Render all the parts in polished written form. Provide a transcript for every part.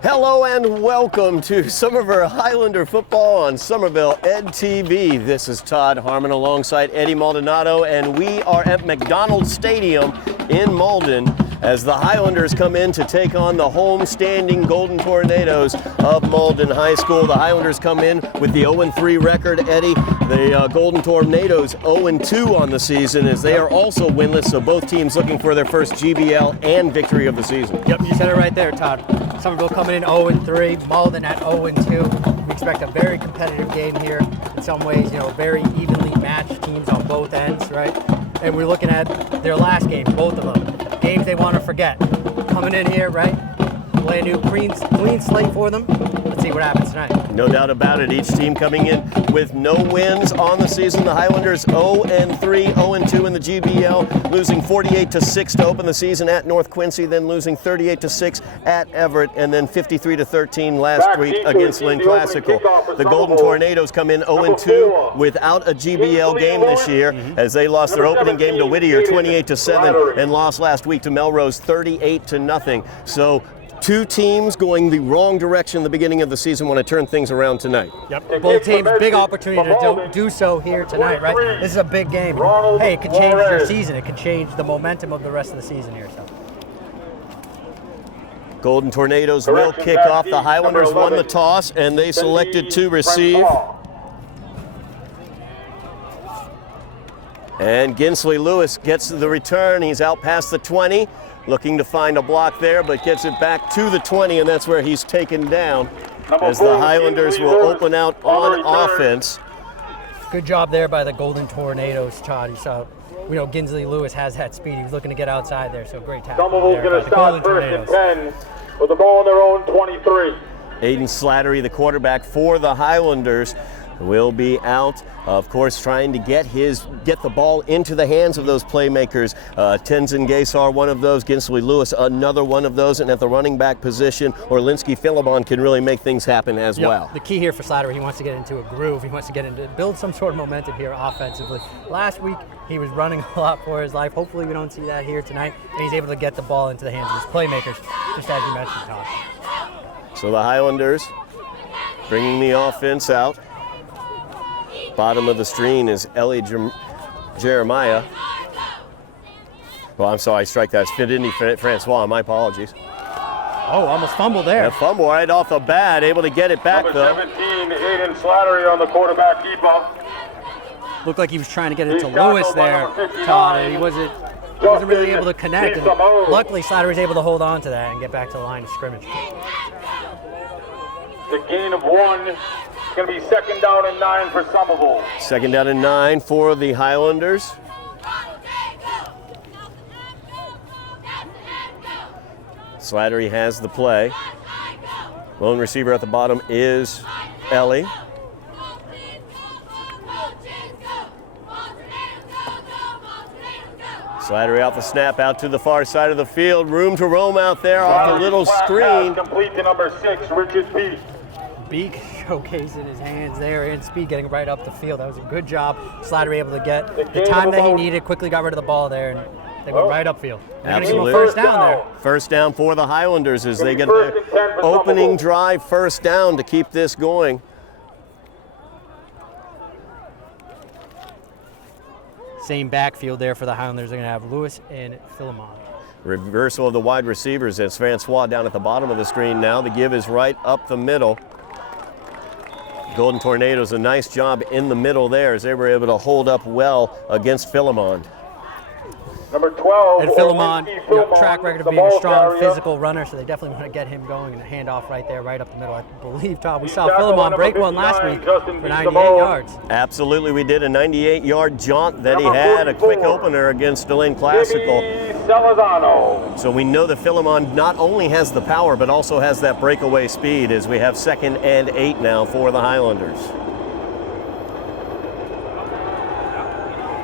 Hello and welcome to Somerville Highlander football on Somerville Ed TV. This is Todd Harmon alongside Eddy Maldonado, and we are at MacDonald Stadium in Malden as the Highlanders come in to take on the home-standing Golden Tornadoes of Malden High School. The Highlanders come in with the 0-3 record, Eddy. The Golden Tornadoes 0-2 on the season as they are also winless, so both teams looking for their first GBL and victory of the season. Yep, you said it right there, Todd. Somerville coming in 0-3, Malden at 0-2. We expect a very competitive game here. In some ways, very evenly matched teams on both ends, right? And we're looking at their last game, both of them. Games they want to forget. Coming in here, right? Play a new clean slate for them. Let's see what happens tonight. No doubt about it. Each team coming in with no wins on the season. The Highlanders 0-3, 0-2 in the GBL, losing 48-6 to open the season at North Quincy, then losing 38-6 at Everett, and then 53-13 last week against Lynn Classical. The Golden Tornadoes come in 0-2 without a GBL game this year as they lost their opening game to Whittier 28-7 and lost last week to Melrose 38-0. So two teams going the wrong direction at the beginning of the season want to turn things around tonight. Yep, both teams, big opportunity to do so here tonight, right? This is a big game. Hey, it could change your season. It could change the momentum of the rest of the season here. So. Golden Tornadoes will kick off. The Highlanders won the toss, and they selected to receive. And Ginsley Lewis gets the return. He's out past the 20. Looking to find a block there, but gets it back to the 20, and that's where he's taken down as the Highlanders will open out on offense. Good job there by the Golden Tornadoes, Todd. You saw, Ginsley Lewis has that speed. He was looking to get outside there, so great tackle. Somerville's going to start first and 10 with the ball on their own 23. Aiden Slattery, the quarterback for the Highlanders, will be out, of course, trying to get the ball into the hands of those playmakers. Tenzin Gaysar, one of those. Ginsley Lewis, another one of those. And at the running back position, Orlinski Philemon can really make things happen as well. The key here for Slattery, he wants to get into a groove. He wants to build some sort of momentum here offensively. Last week, he was running a lot for his life. Hopefully, we don't see that here tonight. And he's able to get the ball into the hands of his playmakers, just as you mentioned, Todd. So the Highlanders bringing the offense out. Bottom of the screen is Ellie Jeremiah. Well, I'm sorry, strike that. It's Fidini Francois, my apologies. Oh, almost fumbled there. A fumble right off the bat, able to get it back though. Number 17, Aiden Slattery on the quarterback keep-up. Looked like he was trying to get it to Lewis there, Todd, and he wasn't really able to connect. And luckily, Slattery was able to hold on to that and get back to the line of scrimmage. The gain of 1. It's going to be second down and 9 for Somerville. Second down and 9 for the Highlanders. Slattery has the play. Lone receiver at the bottom is Ellie. Slattery out the snap, out to the far side of the field. Room to roam out there off the little screen. Complete to number 6, Richard Beek. Beek showcasing his hands there and speed getting right up the field. That was a good job. Slattery able to get the time that he needed, quickly got rid of the ball there, and they went right upfield. Absolutely. First down there. First down for the Highlanders as they get the opening drive first down to keep this going. Same backfield there for the Highlanders. They're going to have Lewis and Philemon. Reversal of the wide receivers as Francois down at the bottom of the screen now. The give is right up the middle. Golden Tornadoes, a nice job in the middle there as they were able to hold up well against Philemon. Number 12. And Philemon, track record of being a strong physical runner, so they definitely want to get him going and a handoff right there, right up the middle. I believe, Todd, we saw Philemon break one last week for 98 yards. Absolutely, we did a 98-yard jaunt that he had, a quick opener against Lynn Classical. So we know that Philemon not only has the power, but also has that breakaway speed as we have second and 8 now for the Highlanders.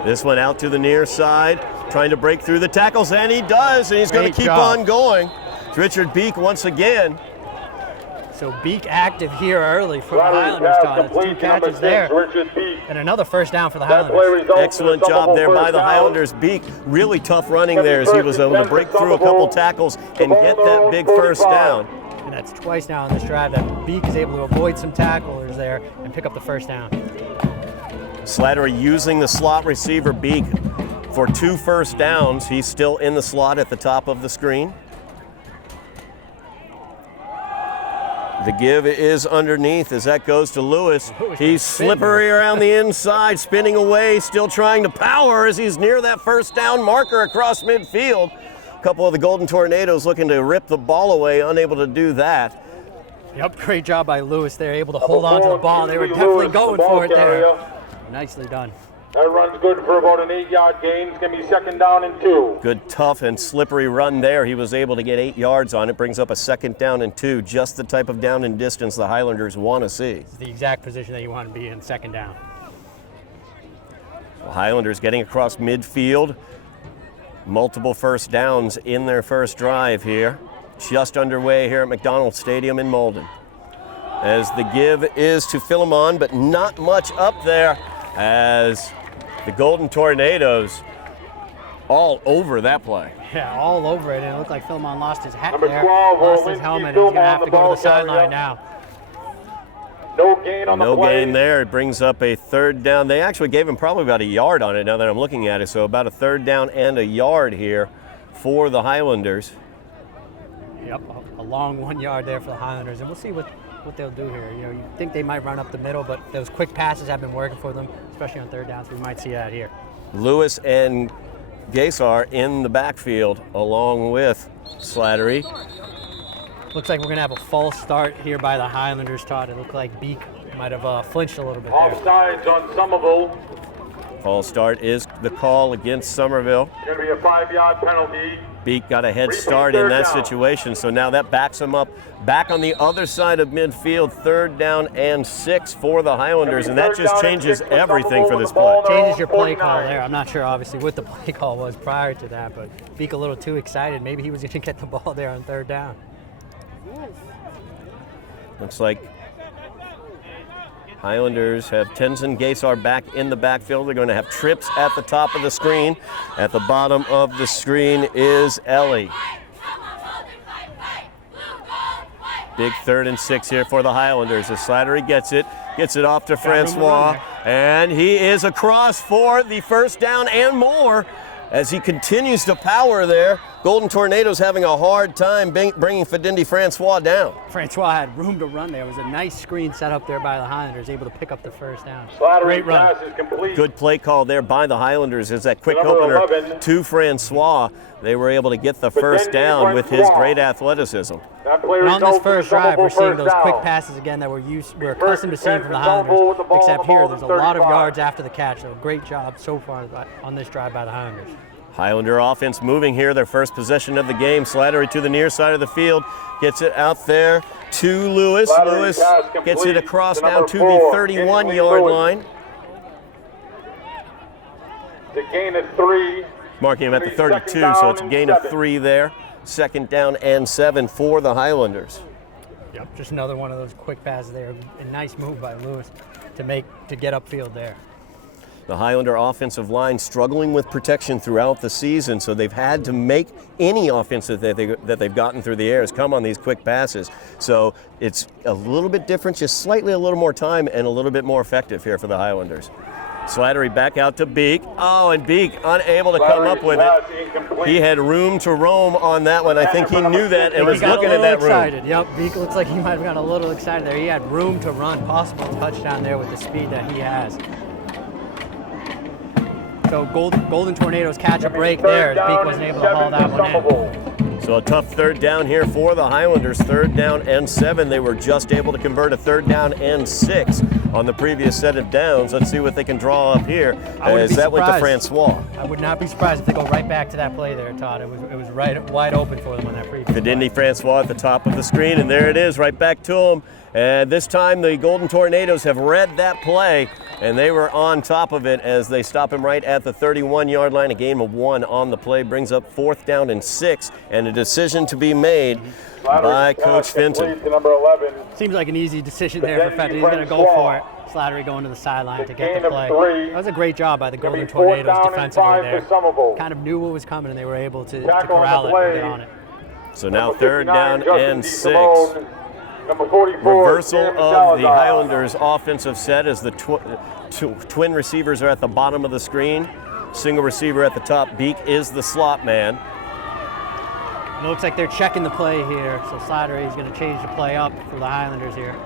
This one out to the near side, trying to break through the tackles, and he does, and he's going to keep on going. It's Richard Beek once again. So Beek active here early for the Highlanders, Todd. 2 catches there. And another first down for the Highlanders. Excellent job there by the Highlanders. Beek, really tough running there as he was able to break through a couple tackles and get that big first down. And that's twice now on this drive that Beak is able to avoid some tacklers there and pick up the first down. Slattery using the slot receiver Beak for 2 first downs. He's still in the slot at the top of the screen. The give is underneath as that goes to Lewis. He's slippery around the inside, spinning away, still trying to power as he's near that first down marker across midfield. A couple of the Golden Tornadoes looking to rip the ball away, unable to do that. Yep, great job by Lewis there, able to hold on to the ball. They were definitely going for it there. Nicely done. That run's good for about an 8-yard gain. It's going to be 2nd down and 2. Good, tough, and slippery run there. He was able to get 8 yards on it. Brings up a 2nd down and 2, just the type of down and distance the Highlanders want to see. It's the exact position that you want to be in 2nd down. The Highlanders getting across midfield. Multiple first downs in their first drive here. Just underway here at MacDonald Stadium in Malden. As the give is to Philemon, but not much up there as the Golden Tornadoes all over that play. Yeah, all over it, and it looked like Philemon lost his hat Number there, 12, lost his helmet, and he's going to have to go to the sideline now. No gain on the play. No gain there. It brings up a 3rd down. They actually gave him probably about a yard on it now that I'm looking at it, so about a 3rd down and a yard here for the Highlanders. Yep, a long 1 yard there for the Highlanders, and we'll see what they'll do here. You know, you think they might run up the middle, but those quick passes have been working for them, especially on 3rd downs. We might see that here. Lewis and Gaysar in the backfield along with Slattery. Looks like we're going to have a false start here by the Highlanders, Todd. It looked like Beak might have flinched a little bit there. Offsides on Somerville. False start is the call against Somerville. It's going to be a 5-yard penalty. Beak got a head start in that situation, so now that backs him up back on the other side of midfield, 3rd down and 6 for the Highlanders, and that just changes everything for this play. Changes your play call there. I'm not sure, obviously, what the play call was prior to that, but Beak a little too excited. Maybe he was going to get the ball there on 3rd down. Looks like Highlanders have Tenzin Gaysar back in the backfield. They're going to have trips at the top of the screen. At the bottom of the screen is Ellie. Big 3rd and 6 here for the Highlanders as Slattery gets it off to Francois, and he is across for the first down and more as he continues to power there. Golden Tornadoes having a hard time bringing Fidindi Francois down. Francois had room to run there. It was a nice screen set up there by the Highlanders, able to pick up the first down. Great run. Pass is complete. Good play call there by the Highlanders as that quick opener 11. to Francois. They were able to get the first down with his great athleticism. And on this first drive, we're seeing those quick passes again that we're accustomed to seeing from the Highlanders, except here there's a lot of yards after the catch. So great job so far on this drive by the Highlanders. Highlander offense moving here, their first possession of the game. Slattery to the near side of the field, gets it out there to Lewis. Lewis gets it across down to the 31-yard line. The gain of 3. Marking him at the 32, so it's a gain of 3 there. 2nd down and 7 for the Highlanders. Yep, just another one of those quick passes there. A nice move by Lewis to get upfield there. The Highlander offensive line struggling with protection throughout the season, so they've had to make any offense that they've gotten through the air has come on these quick passes. So it's a little bit different, just slightly a little more time and a little bit more effective here for the Highlanders. Slattery back out to Beak. Oh, and Beak unable to come up with it. He had room to roam on that one. I think he knew that and was looking at that room. Yep, Beak looks like he might have gotten a little excited there. He had room to run, possible touchdown there with the speed that he has. So Golden Tornadoes catch a break there. Beak wasn't able to haul that one in. So a tough 3rd down here for the Highlanders. 3rd down and 7. They were just able to convert a 3rd down and 6 on the previous set of downs. Let's see what they can draw up here as that went to Francois. I would not be surprised if they go right back to that play there, Todd. It was right wide open for them on that previous Fidindi Francois at the top of the screen, and there it is, right back to him. And this time the Golden Tornadoes have read that play, and they were on top of it as they stop him right at the 31-yard line. A gain of 1 on the play brings up 4th down and 6, and a decision to be made by Coach Fenton. Seems like an easy decision there for Fenton. He's going to go for it. Slattery going to the sideline to get the play. That was a great job by the Golden Tornadoes defensively there. Kind of knew what was coming, and they were able to corral it and get on it. So now Number third 59, down Justin and D. 6. Simone. Number 44, Reversal Sam of the Salazar. Highlanders offensive set as the twin receivers are at the bottom of the screen. Single receiver at the top. Beak is the slot man. It looks like they're checking the play here, so Slattery is going to change the play up for the Highlanders here.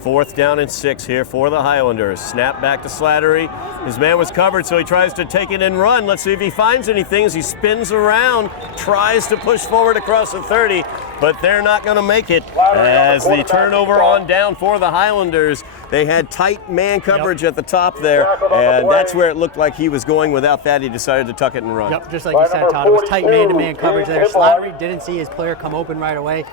Fourth down and 6 here for the Highlanders. Snap back to Slattery. His man was covered, so he tries to take it and run. Let's see if he finds anything as he spins around, tries to push forward across the 30, but they're not going to make it as the turnover on down for the Highlanders. They had tight man coverage at the top there, and that's where it looked like he was going. Without that, he decided to tuck it and run. Yep, just like you said, Todd. It was tight man-to-man coverage there. Slattery didn't see his player come open right away.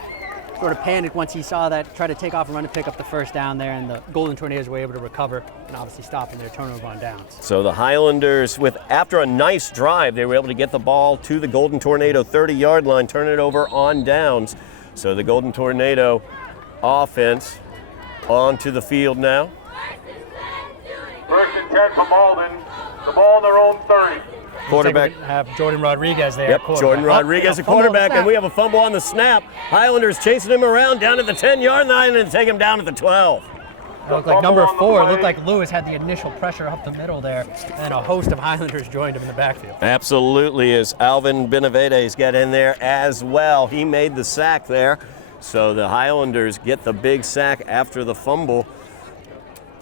Sort of panicked once he saw that, tried to take off and run to pick up the first down there, and the Golden Tornadoes were able to recover and obviously stopping their turnover on downs. So the Highlanders, after a nice drive, they were able to get the ball to the Golden Tornado 30-yard line, turn it over on downs. So the Golden Tornado offense onto the field now. First and 10 for Malden. The ball on their own 30. Quarterback. Have Jordan Rodriguez there. Yep, Jordan Rodriguez, a quarterback, and we have a fumble on the snap. Highlanders chasing him around down at the 10-yard line and take him down at the 12. It looked like number 4. It looked like Lewis had the initial pressure up the middle there, and a host of Highlanders joined him in the backfield. Absolutely, as Alvin Benavides got in there as well. He made the sack there. So the Highlanders get the big sack after the fumble.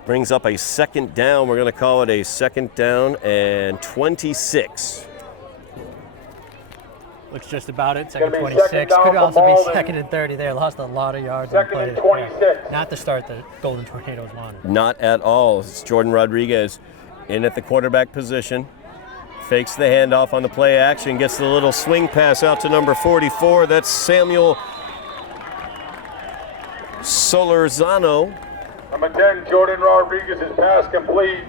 Brings up a second down. We're going to call it a second down and 26. Looks just about it. Second 26. Could also be second and 30 there. Lost a lot of yards. Second and 26. Not the start the Golden Tornadoes wanted. Not at all. It's Jordan Rodriguez in at the quarterback position. Fakes the handoff on the play action. Gets the little swing pass out to number 44. That's Samuel Solorzano. Number 10, Jordan Rodriguez's pass complete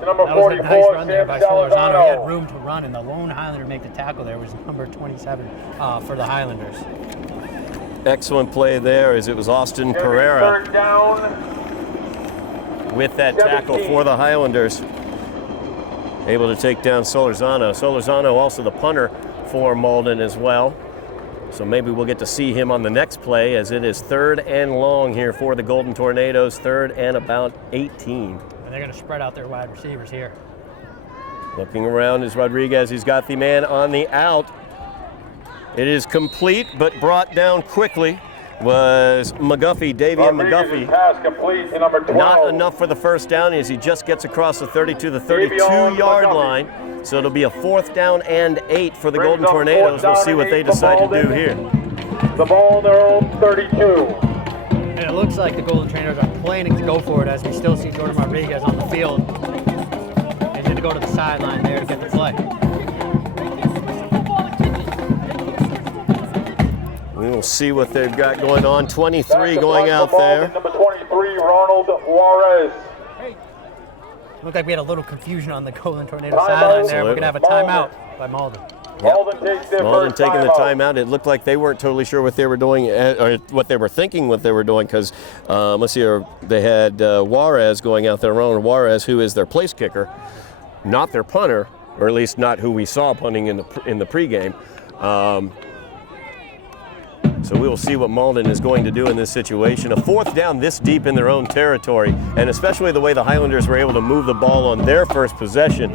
to number That was 44, a nice run there Sam by Solorzano. He had Salazar. room to run, and the lone Highlander to make the tackle there was number 27 for the Highlanders. Excellent play there as it was Austin Pereira Third down. with that tackle for the Highlanders. Able to take down Solorzano. Solorzano also the punter for Malden as well. So maybe we'll get to see him on the next play as it is third and long here for the Golden Tornadoes. Third and about 18. And they're going to spread out their wide receivers here. Looking around is Rodriguez. He's got the man on the out. It is complete, but brought down quickly was McGuffey, Davian Rodriguez's McGuffey. pass complete to number 12. Not enough for the first down as he just gets across the 30 to the 32-yard line. So it'll be a fourth down and 8 for the Golden Tornadoes. We'll see what they decide to do here. The ball on their own 32. And it looks like the Golden Tornadoes are planning to go for it as we still see Jordan Rodriguez on the field. He's going to go to the sideline there to get the play. We will see what they've got going on. 23 going out there. Number 23, Ronald Juarez. Looked like we had a little confusion on the Golden Tornado sideline there. We're going to have a timeout by Malden. Malden takes their Malden first taking the timeout. timeout. It looked like they weren't totally sure what they were doing, or what they were thinking what they were doing, because let's see, they had Juarez going out there, Ronald Juarez, who is their place kicker, not their punter, or at least not who we saw punting in the pregame. So we will see what Malden is going to do in this situation. A fourth down this deep in their own territory, and especially the way the Highlanders were able to move the ball on their first possession.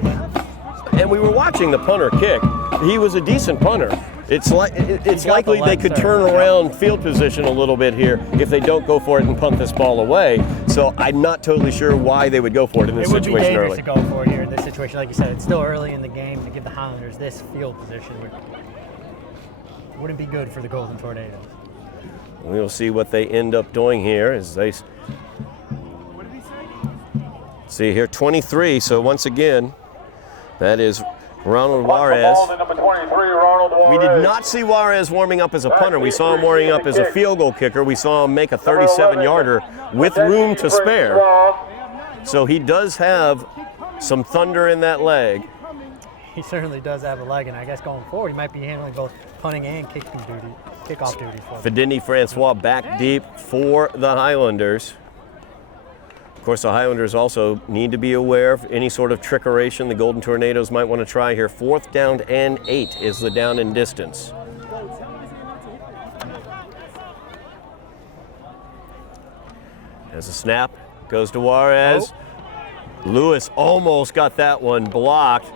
And we were watching the punter kick. He was a decent punter. It's likely they could turn around field position a little bit here if they don't go for it and punt this ball away. So I'm not totally sure why they would go for it in this situation early. It would be dangerous early. to go for it here in this situation. Like you said, it's still early in the game to give the Highlanders this field position. Wouldn't be good for the Golden Tornadoes. We'll see what they end up doing here as they see here 23. So once again, that is Ronald Juarez. Number 23, Ronald Juarez. We did not see Juarez warming up as a punter. We saw him warming up as a field goal kicker. We saw him make a 37-yarder with room to spare. So he does have some thunder in that leg. He certainly does have a leg, and I guess going forward, he might be handling both punting and kickoff duties for them. Fedini Francois back deep for the Highlanders. Of course, the Highlanders also need to be aware of any sort of trickeration the Golden Tornadoes might want to try here. Fourth down and 8 is the down and distance. As a snap goes to Juarez. Lewis almost got that one blocked,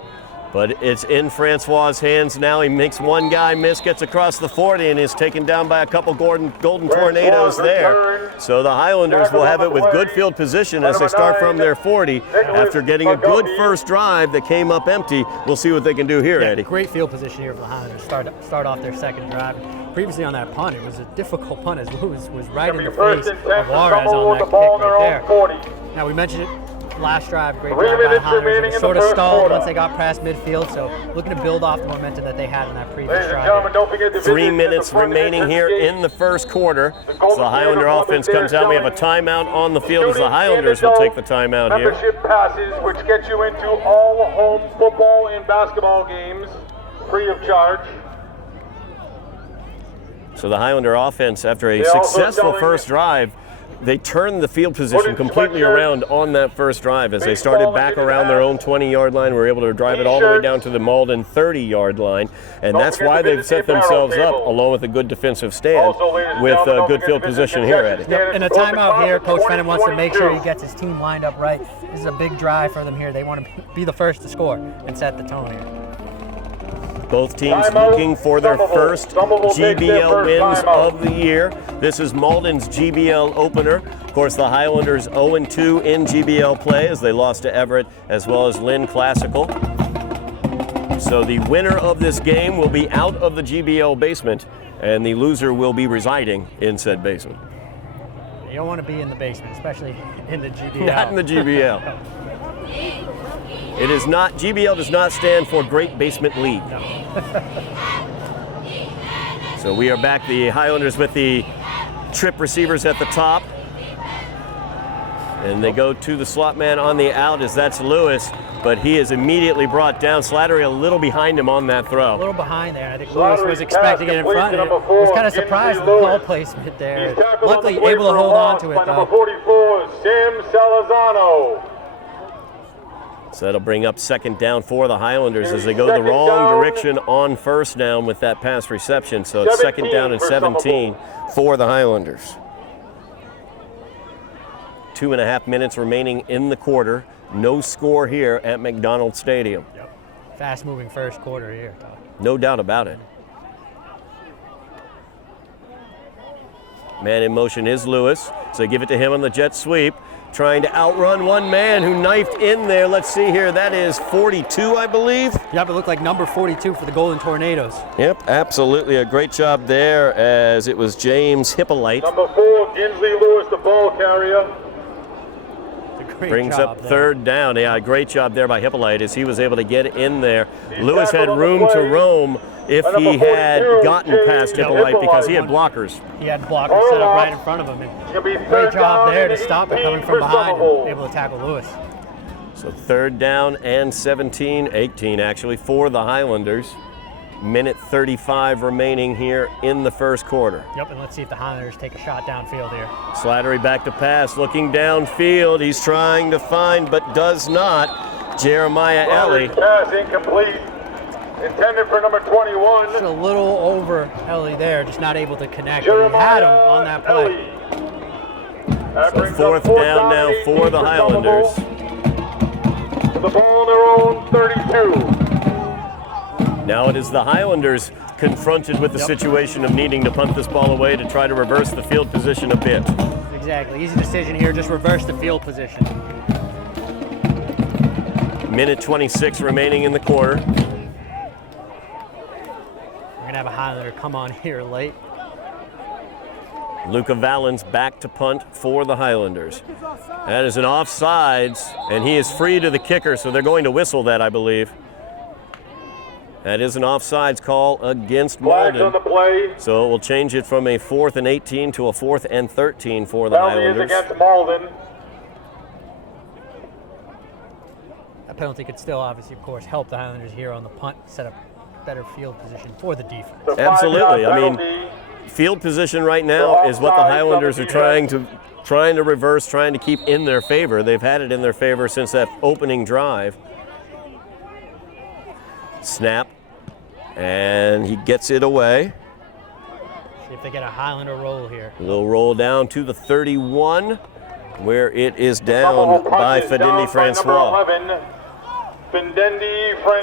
but it's in Francois' hands now. He makes one guy miss, gets across the 40, and is taken down by a couple golden tornadoes there. So the Highlanders will have it with good field position as they start from their 40 after getting a good first drive that came up empty. We'll see what they can do here, Eddie. Great field position here for the Highlanders. Start off their second drive. Previously on that punt, it was a difficult punt as Lewis was right in the face of Juarez on that kick right there. Now we mentioned it last drive, great drive by the Highlanders. It was sort of stalled once they got past midfield, so looking to build off the momentum that they had in that previous drive. 3 minutes remaining here in the first quarter. So the Highlander offense comes out. We have a timeout on the field as the Highlanders will take the timeout here. Membership passes, which get you into all home football and basketball games, free of charge. So the Highlander offense, after a successful first drive, they turned the field position completely around on that first drive as they started back around their own 20-yard line. Were able to drive it all the way down to the Malden 30-yard line, and that's why they've set themselves up, along with a good defensive stand, with a good field position here, Eddie. In a timeout here, Coach Fenton wants to make sure he gets his team lined up right. This is a big drive for them here. They want to be the first to score and set the tone here. Both teams looking for their first GBL wins of the year. This is Malden's GBL opener. Of course, the Highlanders 0-2 in GBL play as they lost to Everett as well as Lynn Classical. So the winner of this game will be out of the GBL basement, and the loser will be residing in said basement. You don't want to be in the basement, especially in the GBL. Not in the GBL. It is not, GBL does not stand for Great Basement League. No. So we are back, the Highlanders with the trip receivers at the top. And they go to the slot man on the out as that's Lewis, but he is immediately brought down. Slattery a little behind him on that throw. A little behind there. I think Lewis was expecting it in front. I was kind of surprised with the ball placement there. Luckily able to hold on to it though. Number 44, Sam Salazano. So that'll bring up second down for the Highlanders as they go the wrong direction on first down with that pass reception. So it's second down and 17 for the Highlanders. 2.5 minutes remaining in the quarter. No score here at MacDonald Stadium. Yep. Fast moving first quarter here, Todd. No doubt about it. Man in motion is Lewis. So they give it to him on the jet sweep. Trying to outrun one man who knifed in there. Let's see here. That is 42, I believe. Yep, it looked like number 42 for the Golden Tornadoes. Yep, absolutely. A great job there as it was James Hippolyte. Number 4, Ginsley Lewis, the ball carrier. Brings up third down. Yeah, great job there by Hippolyte as he was able to get in there. Lewis had room to roam if he had gotten past Hippolyte because he had blockers. He had blockers set up right in front of him. And great job there to stop it coming from behind and able to tackle Lewis. So third down and 18 actually for the Highlanders. Minute 35 remaining here in the first quarter. Yep, and let's see if the Highlanders take a shot downfield here. Slattery back to pass, looking downfield. He's trying to find, but does not. Jeremiah Ellie. Pass incomplete. Intended for number 21. Just a little over Ellie there, just not able to connect. He had him on that play. So fourth down now for the Highlanders. The ball on their own 32. Now it is the Highlanders confronted with the situation of needing to punt this ball away to try to reverse the field position a bit. Exactly. Easy decision here. Just reverse the field position. Minute 26 remaining in the quarter. We're going to have a Highlander come on here late. Luca Valens back to punt for the Highlanders. That is an offsides, and he is free to the kicker, so they're going to whistle that, I believe. That is an offsides call against Malden. On the play. So we'll change it from a 4th and 18 to a 4th and 13 for the Highlanders. Against Malden. That penalty could still, obviously, of course, help the Highlanders here on the punt, set up better field position for the defense. Absolutely. I mean, field position right now is what the Highlanders are trying to reverse, trying to keep in their favor. They've had it in their favor since that opening drive. Snap, and he gets it away. See if they get a Highlander roll here. A little roll down to the 31. where it is down by Fidendi Francois.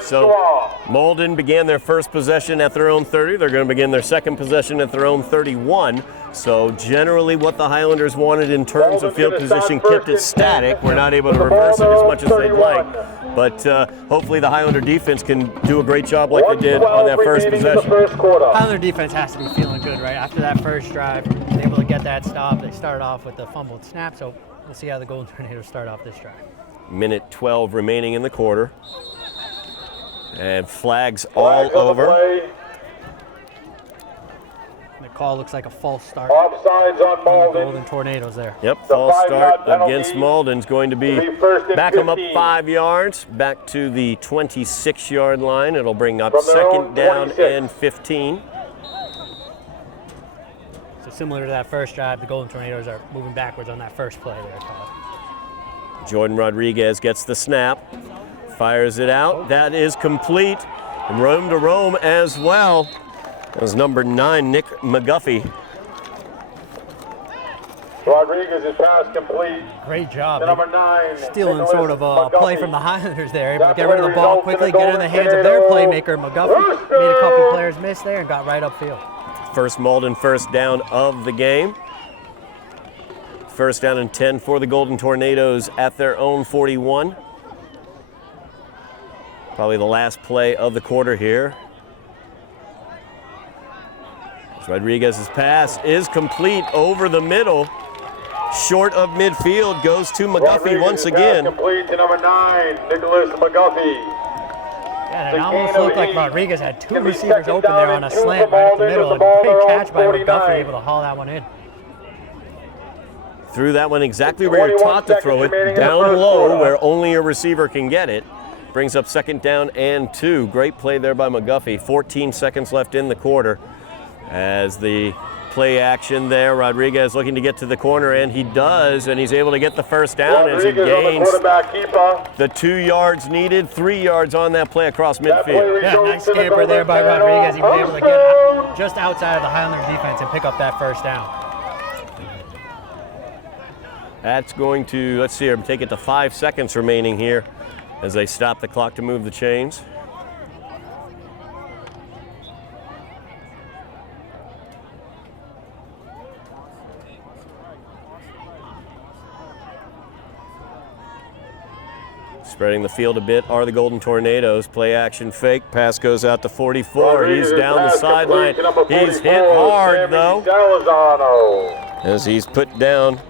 So Malden began their first possession at their own 30. They're going to begin their second possession at their own 31. So generally what the Highlanders wanted in terms of field position kept it static. We're not able to reverse it as much as they'd like. But hopefully the Highlander defense can do a great job like they did on that first possession. Highlander defense has to be feeling good, right? After that first drive, they're able to get that stop. They started off with the fumbled snap, so we'll see how the Golden Tornadoes start off this drive. Minute 12 remaining in the quarter. And flags all over. The call looks like a false start. Offsides on Malden. Golden Tornadoes there. Yep, false start against Malden's going to be back them up 5 yards, back to the 26-yard line. It'll bring up second down and 15. So similar to that first drive, the Golden Tornadoes are moving backwards on that first play there, Todd. Jordan Rodriguez gets the snap, fires it out. That is complete. And roam to roam as well. That was number 9, Nick McGuffey. Rodriguez's pass complete. Great job. Number 9. Stealing sort of a play from the Highlanders there. Able to get rid of the ball quickly, get it in the hands of their playmaker, McGuffey. Made a couple players miss there and got right upfield. First Malden first down of the game. First down and 10 for the Golden Tornadoes at their own 41. Probably the last play of the quarter here. Rodriguez's pass is complete over the middle. Short of midfield, goes to McGuffey once again. Complete to number 9, Nicholas McGuffey. Yeah, it almost looked like Rodriguez had two receivers open there on a slant right up the middle. And great catch by McGuffey, able to haul that one in. Threw that one exactly where you're taught to throw it, down low where only a receiver can get it. Brings up second down and 2. Great play there by McGuffey. 14 seconds left in the quarter. As the play action there, Rodriguez looking to get to the corner, and he does, and he's able to get the first down as he gains the 2 yards needed, 3 yards on that play across midfield. Yeah, nice scamper there by Rodriguez. He was able to get just outside of the Highlander defense and pick up that first down. That's going to, let's see here, take it to 5 seconds remaining here as they stop the clock to move the chains. Spreading the field a bit are the Golden Tornadoes. Play action fake. Pass goes out to 44. He's down the sideline. He's hit hard, though, as he's put down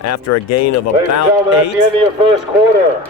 after a gain of about 8. At the end of your first quarter.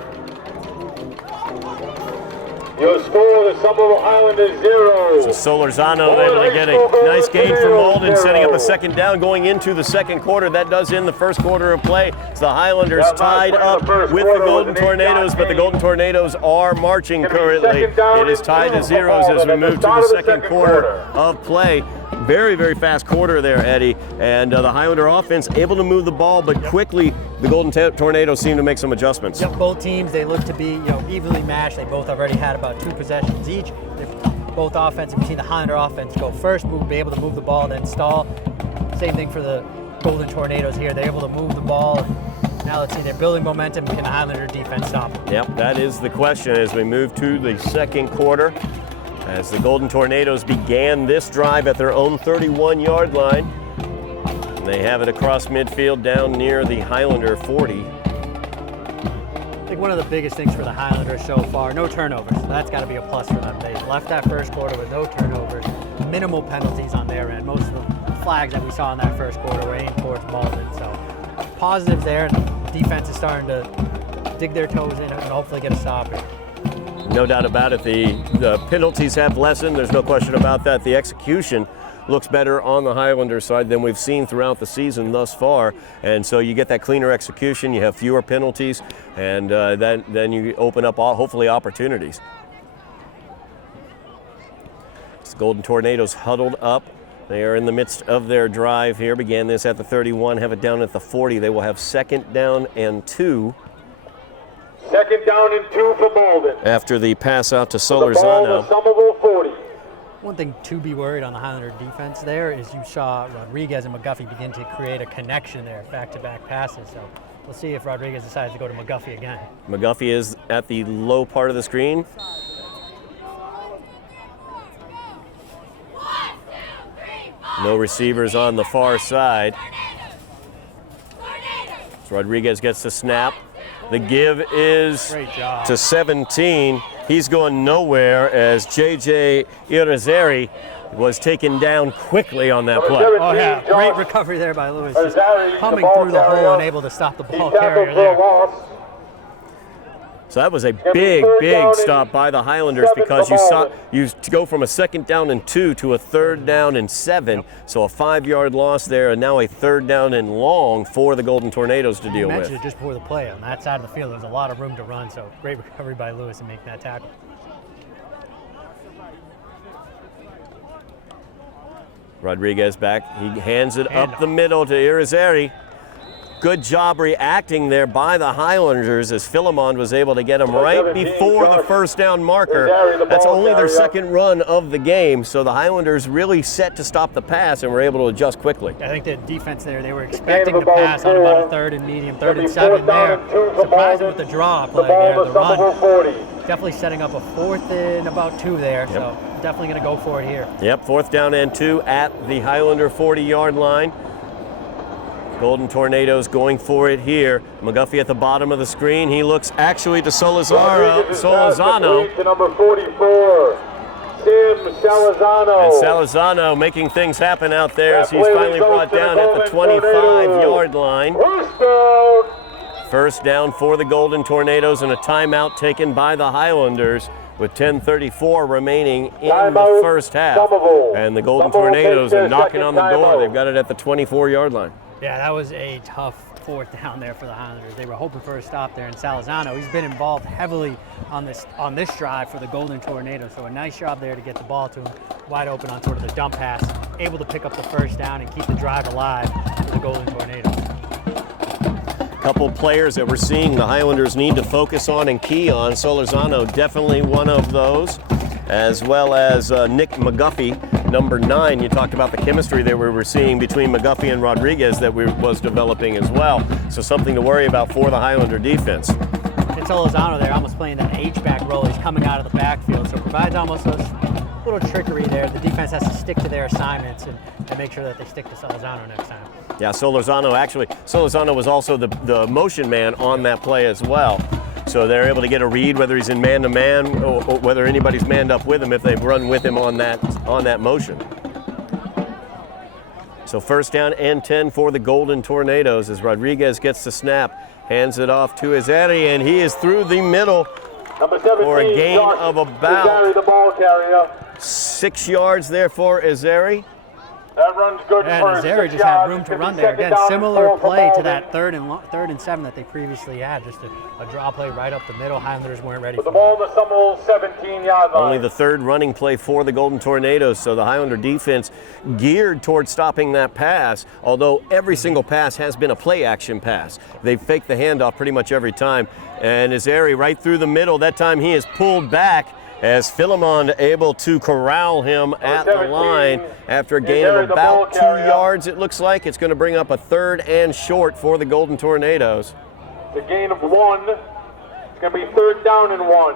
Your score, the Somerville Highlanders 0. So Solorzano able to get a nice gain for Malden, setting up a second down going into the second quarter. That does end the first quarter of play. So the Highlanders tied up with the Golden Tornadoes, but the Golden Tornadoes are marching currently. It is tied to zeros as we move to the second quarter of play. Very, very fast quarter there, Eddie. And the Highlander offense able to move the ball, but quickly the Golden Tornadoes seem to make some adjustments. Yep, both teams, they look to be evenly matched. They both already had about 2 possessions each. Both offenses, we've seen the Highlander offense go first, be able to move the ball, then stall. Same thing for the Golden Tornadoes here. They're able to move the ball. Now let's see, they're building momentum. Can the Highlander defense stop them? Yep, that is the question as we move to the second quarter. As the Golden Tornadoes began this drive at their own 31-yard line. And they have it across midfield down near the Highlander 40. I think one of the biggest things for the Highlanders so far, no turnovers. So that's got to be a plus for them. They left that first quarter with no turnovers, minimal penalties on their end. Most of the flags that we saw in that first quarter were aimed towards Malden. So positives there. The defense is starting to dig their toes in and hopefully get a stop here. No doubt about it. The penalties have lessened. There's no question about that. The execution looks better on the Highlander side than we've seen throughout the season thus far. And so you get that cleaner execution, you have fewer penalties, and then you open up hopefully opportunities. The Golden Tornadoes huddled up. They are in the midst of their drive here. Began this at the 31, have it down at the 40. They will have second down and 2. Second down and 2 for Malden. After the pass out to Solorzano. Somerville 40. One thing to be worried on the Highlander defense there is you saw Rodriguez and McGuffey begin to create a connection there, back-to-back passes. So we'll see if Rodriguez decides to go to McGuffey again. McGuffey is at the low part of the screen. No receivers on the far side. So Rodriguez gets the snap. The give is to 17. He's going nowhere as J.J. Irizarry was taken down quickly on that play. Oh yeah, great recovery there by Lewis, just coming through the hole and able to stop the ball carrier there. So that was a big stop by the Highlanders because you go from a 2nd down and 2 to a 3rd down and 7. So a 5-yard loss there, and now a 3rd down and long for the Golden Tornadoes to deal with. You mentioned it just before the play. On that side of the field, there's a lot of room to run, so great recovery by Lewis in making that tackle. Rodriguez back. He hands it up the middle to Irizarry. Good job reacting there by the Highlanders as Philemon was able to get him right before the 1st down marker. That's only their 2nd run of the game, so the Highlanders really set to stop the pass and were able to adjust quickly. I think the defense there, they were expecting to pass on about a 3rd and medium, 3rd and 7 there. Surprising with the draw play there, the run. Definitely setting up a 4th and about 2 there, so definitely going to go for it here. Yep, 4th down and 2 at the Highlander 40-yard line. Golden Tornadoes going for it here. McGuffey at the bottom of the screen. He looks actually to Solozano. To number 44, Tim Salazano. And Salazano making things happen out there as he's finally brought down at the 25-yard line. First down for the Golden Tornadoes and a timeout taken by the Highlanders with 10:34 remaining in the first half. And the Golden Tornadoes are knocking on the door. They've got it at the 24-yard line. Yeah, that was a tough 4th down there for the Highlanders. They were hoping for a stop there, and Salazano, he's been involved heavily on this drive for the Golden Tornadoes. So a nice job there to get the ball to him, wide open on sort of the dump pass, able to pick up the 1st down and keep the drive alive for the Golden Tornadoes. Couple players that we're seeing the Highlanders need to focus on and key on. Solozano definitely one of those, as well as Nick McGuffey, number 9. You talked about the chemistry that we were seeing between McGuffey and Rodriguez that was developing as well. So something to worry about for the Highlander defense. And Solozano there almost playing that H-back role. He's coming out of the backfield, so it provides almost a little trickery there. The defense has to stick to their assignments and make sure that they stick to Solozano next time. Yeah, Solozano was also the motion man on that play as well. So they're able to get a read whether he's in man-to-man or whether anybody's manned up with him if they've run with him on that motion. So 1st down and 10 for the Golden Tornadoes as Rodriguez gets the snap, hands it off to Irizarry, and he is through the middle for a gain of about 6 yards there for Irizarry. That run's good. And Irizarry just had room to run there. Again, similar play to that 3rd and 7 that they previously had. Just a draw play right up the middle. Highlanders weren't ready for the ball to Somerville 17-yard line. Only the 3rd running play for the Golden Tornadoes, so the Highlander defense geared towards stopping that pass, although every single pass has been a play-action pass. They've faked the handoff pretty much every time. And Irizarry right through the middle. That time he is pulled back as Philemon able to corral him at the line after a gain of about 2 yards, it looks like. It's going to bring up a 3rd and short for the Golden Tornadoes. The gain of 1. It's going to be 3rd down and 1.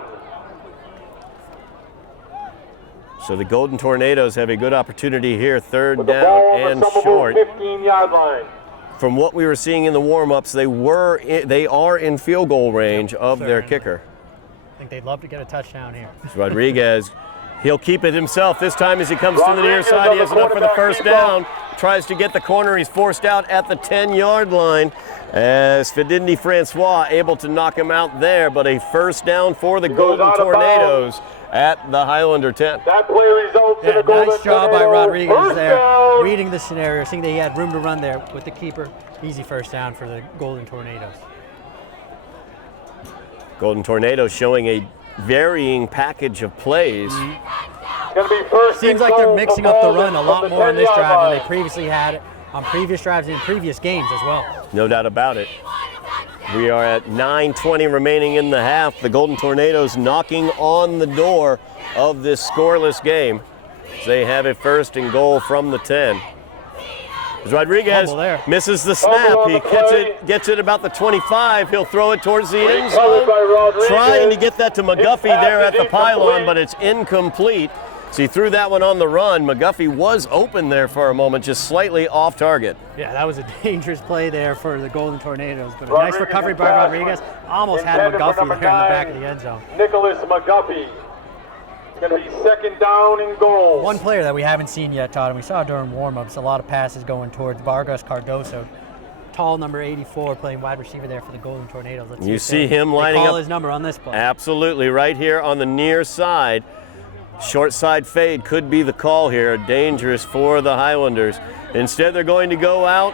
So the Golden Tornadoes have a good opportunity here, 3rd down and short. 15-yard line. From what we were seeing in the warm-ups, they are in field goal range of their kicker. I think they'd love to get a touchdown here. Rodriguez, he'll keep it himself this time as he comes to the near side. He has enough for the 1st down. Tries to get the corner. He's forced out at the 10-yard line as Fidindi Francois able to knock him out there. But a 1st down for the Golden Tornadoes at the Highlander 10. That play results in a Golden nice job by Rodriguez First there, down. reading the scenario, seeing that he had room to run there with the keeper. Easy 1st down for the Golden Tornadoes. Golden Tornadoes showing a varying package of plays. Seems like they're mixing up the run a lot more on this drive than they previously had on previous drives and in previous games as well. No doubt about it. We are at 9:20 remaining in the half. The Golden Tornadoes knocking on the door of this scoreless game. They have a 1st and goal from the 10. As Rodriguez misses the snap, he gets it about the 25. He'll throw it towards the end zone, trying to get that to McGuffey there at the pylon, but it's incomplete. So he threw that one on the run. McGuffey was open there for a moment, just slightly off target. Yeah, that was a dangerous play there for the Golden Tornadoes, but a nice recovery by Rodriguez. Almost had McGuffey there in the back of the end zone. Nicholas McGuffey. Going to be 2nd down and goal. One player that we haven't seen yet, Todd, and we saw during warm-ups, a lot of passes going towards Vargas Cardoso. Tall number 84 playing wide receiver there for the Golden Tornadoes. Let's see him lining call up his number on this play. Absolutely, right here on the near side. Short side fade could be the call here. Dangerous for the Highlanders. Instead, they're going to go out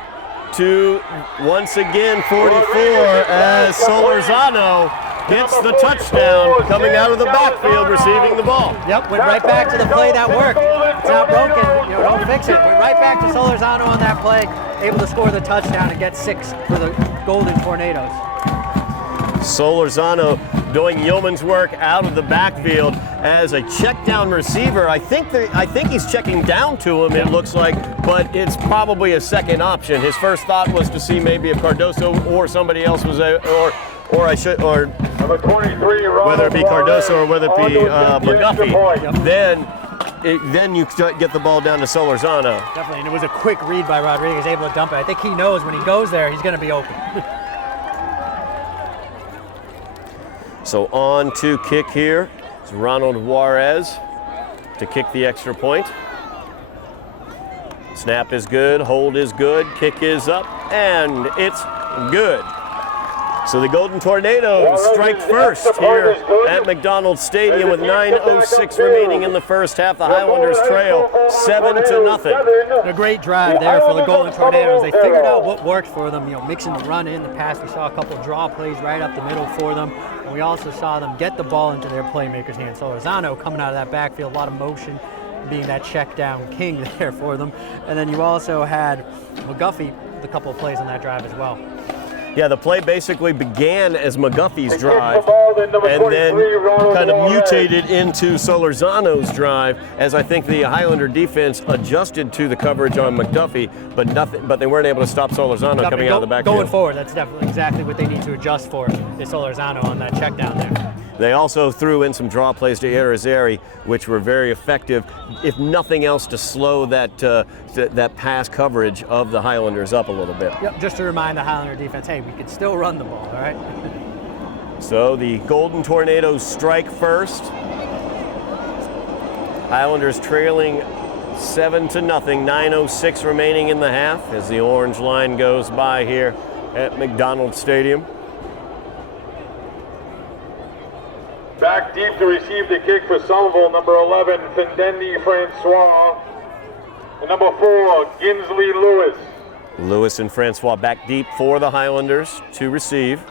to, once again, 44 as Solorzano gets the touchdown coming out of the backfield, receiving the ball. Yep, went right back to the play that worked. It's not broken, don't fix it. Went right back to Solorzano on that play, able to score the touchdown and get 6 for the Golden Tornadoes. Solorzano doing yeoman's work out of the backfield as a check down receiver. I think he's checking down to him, it looks like, but it's probably a second option. His first thought was to see maybe if Cardoso or somebody else was Number 23, whether it be Cardoso or whether it be McGuffey, then you get the ball down to Solorzano. Definitely, and it was a quick read by Rodriguez, able to dump it. I think he knows when he goes there, he's going to be open. So on to kick here is Ronald Juarez to kick the extra point. Snap is good, hold is good, kick is up, and it's good. So the Golden Tornadoes strike first here at MacDonald Stadium with 9:06 remaining in the first half. The Highlanders trail 7-0. A great drive there for the Golden Tornadoes. They figured out what worked for them, mixing the run in the pass. We saw a couple draw plays right up the middle for them. And we also saw them get the ball into their playmakers' hands. Solorzano coming out of that backfield, a lot of motion, being that check down king there for them. And then you also had McGuffey with a couple of plays on that drive as well. Yeah, the play basically began as McGuffey's drive and then kind of mutated into Solorzano's drive as I think the Highlander defense adjusted to the coverage on McDuffie, but they weren't able to stop Solorzano coming out of the backfield. Going forward, that's definitely exactly what they need to adjust for is Solorzano on that check down there. They also threw in some draw plays to Irizarry, which were very effective, if nothing else, to slow that pass coverage of the Highlanders up a little bit. Yep, just to remind the Highlander defense, hey, we can still run the ball, all right? So the Golden Tornadoes strike first. Highlanders trailing 7-0, 9:06 remaining in the half as the orange line goes by here at MacDonald Stadium. Back deep to receive the kick for Somerville, number 11, Findendi Francois. And number 4, Ginsley Lewis. Lewis and Francois back deep for the Highlanders to receive.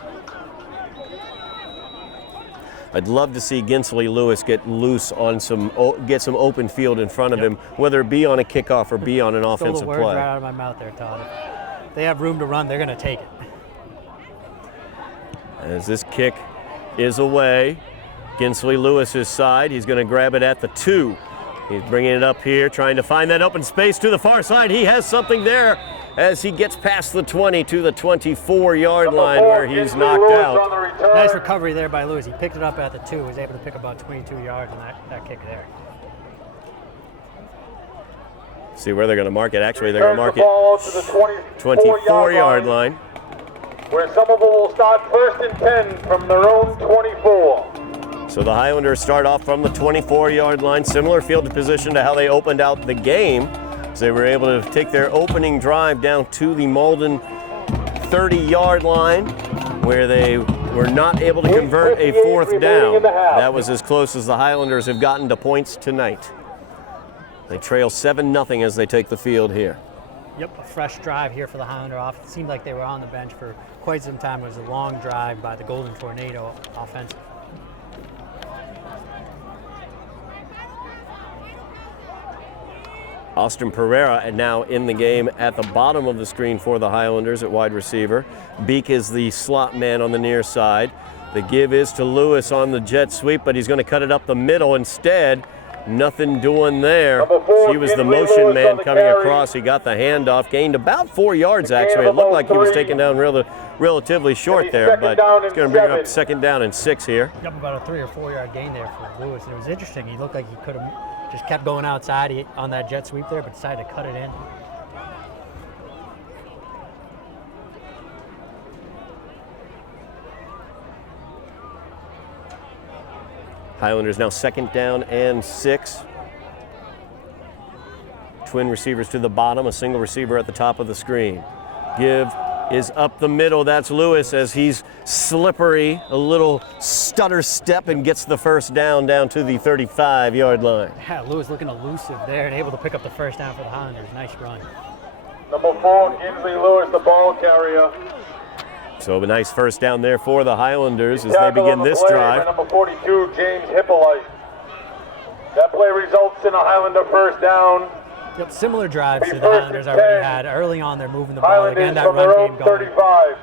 I'd love to see Ginsley Lewis get loose on get some open field in front of him, whether it be on a kickoff or be on an offensive play. play. Right out of my mouth there, Todd. If they have room to run, they're going to take it. As this kick is away, Ginsley Lewis's side, he's going to grab it at the 2. He's bringing it up here, trying to find that open space to the far side. He has something there as he gets past the 20 to the 24-yard line where he's knocked out. Nice recovery there by Lewis. He picked it up at the 2. He was able to pick about 22 yards on that kick there. See where they're going to mark it. Actually, they're going to mark it to the 24-yard line. Where Somerville will start 1st and 10 from their own 24. So the Highlanders start off from the 24-yard line, similar field position to how they opened out the game. So they were able to take their opening drive down to the Malden 30-yard line, where they were not able to convert a 4th down. That was as close as the Highlanders have gotten to points tonight. They trail 7-0 as they take the field here. Yep, a fresh drive here for the Highlander offense. It seemed like they were on the bench for quite some time. It was a long drive by the Golden Tornado offense. Austin Pereira now in the game at the bottom of the screen for the Highlanders at wide receiver. Beek is the slot man on the near side. The give is to Lewis on the jet sweep, but he's going to cut it up the middle instead. Nothing doing there. Number 4, He was the Kinsley motion Lewis man on the coming carry. across. He got the handoff, gained about 4 yards The gain actually. of It looked about like he was 3. taken down relatively short he's there, second but down it's and going to bring 7. up 2nd down and 6 here. Yep, about a 3 or 4 yard gain there for Lewis. And it was interesting. He looked like he could have just kept going outside on that jet sweep there, but decided to cut it in. Highlanders now 2nd down and 6. Twin receivers to the bottom, a single receiver at the top of the screen. Give is up the middle. That's Lewis as he's slippery, a little stutter step, and gets the 1st down to the 35-yard line. Yeah, Lewis looking elusive there and able to pick up the 1st down for the Highlanders. Nice run. Number 4, Kinsley Lewis, the ball carrier. So a nice 1st down there for the Highlanders as they Tackled begin on the this play by drive. Number 42, James Hippolyte. That play results in a Highlander 1st down. Yep, similar drives to the 1st and Highlanders already 10. had. Early on, they're moving the ball, Highlanders again, that from their run own game going. 35.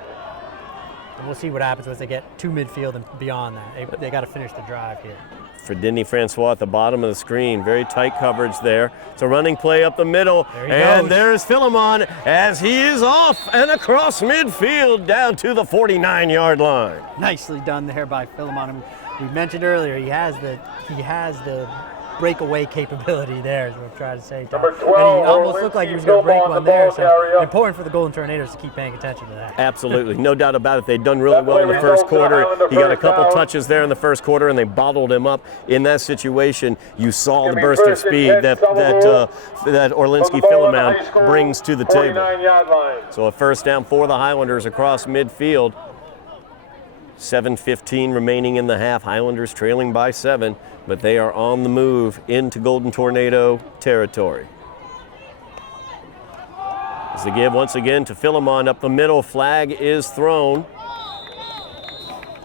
And we'll see what happens once they get to midfield and beyond that. They got to finish the drive here. For Denny Francois at the bottom of the screen. Very tight coverage there. It's a running play up the middle. There he And goes. there's Philemon as he is off and across midfield down to the 49-yard line. Nicely done there by Philemon. We mentioned earlier he has the breakaway capability there, is what I'm trying to say. Todd. Number 12, And he almost looked like he was going to break Orlinski one there, Silva on the ball so carrier. important for the Golden Tornadoes to keep paying attention to that. Absolutely, no doubt about it. They'd done really That well in play the first results in a quarter. Highlander He got a 1st couple down. touches there in the first quarter, and they bottled him up in that situation. You saw the Give me burst of 1st and speed 10, that Somerville. that Orlinski From the ball on the Philemon high school, brings to the table. 49-yard line. So a 1st down for the Highlanders across midfield. 7:15 remaining in the half. Highlanders trailing by 7, but they are on the move into Golden Tornado territory. As the give once again to Philemon up the middle. Flag is thrown.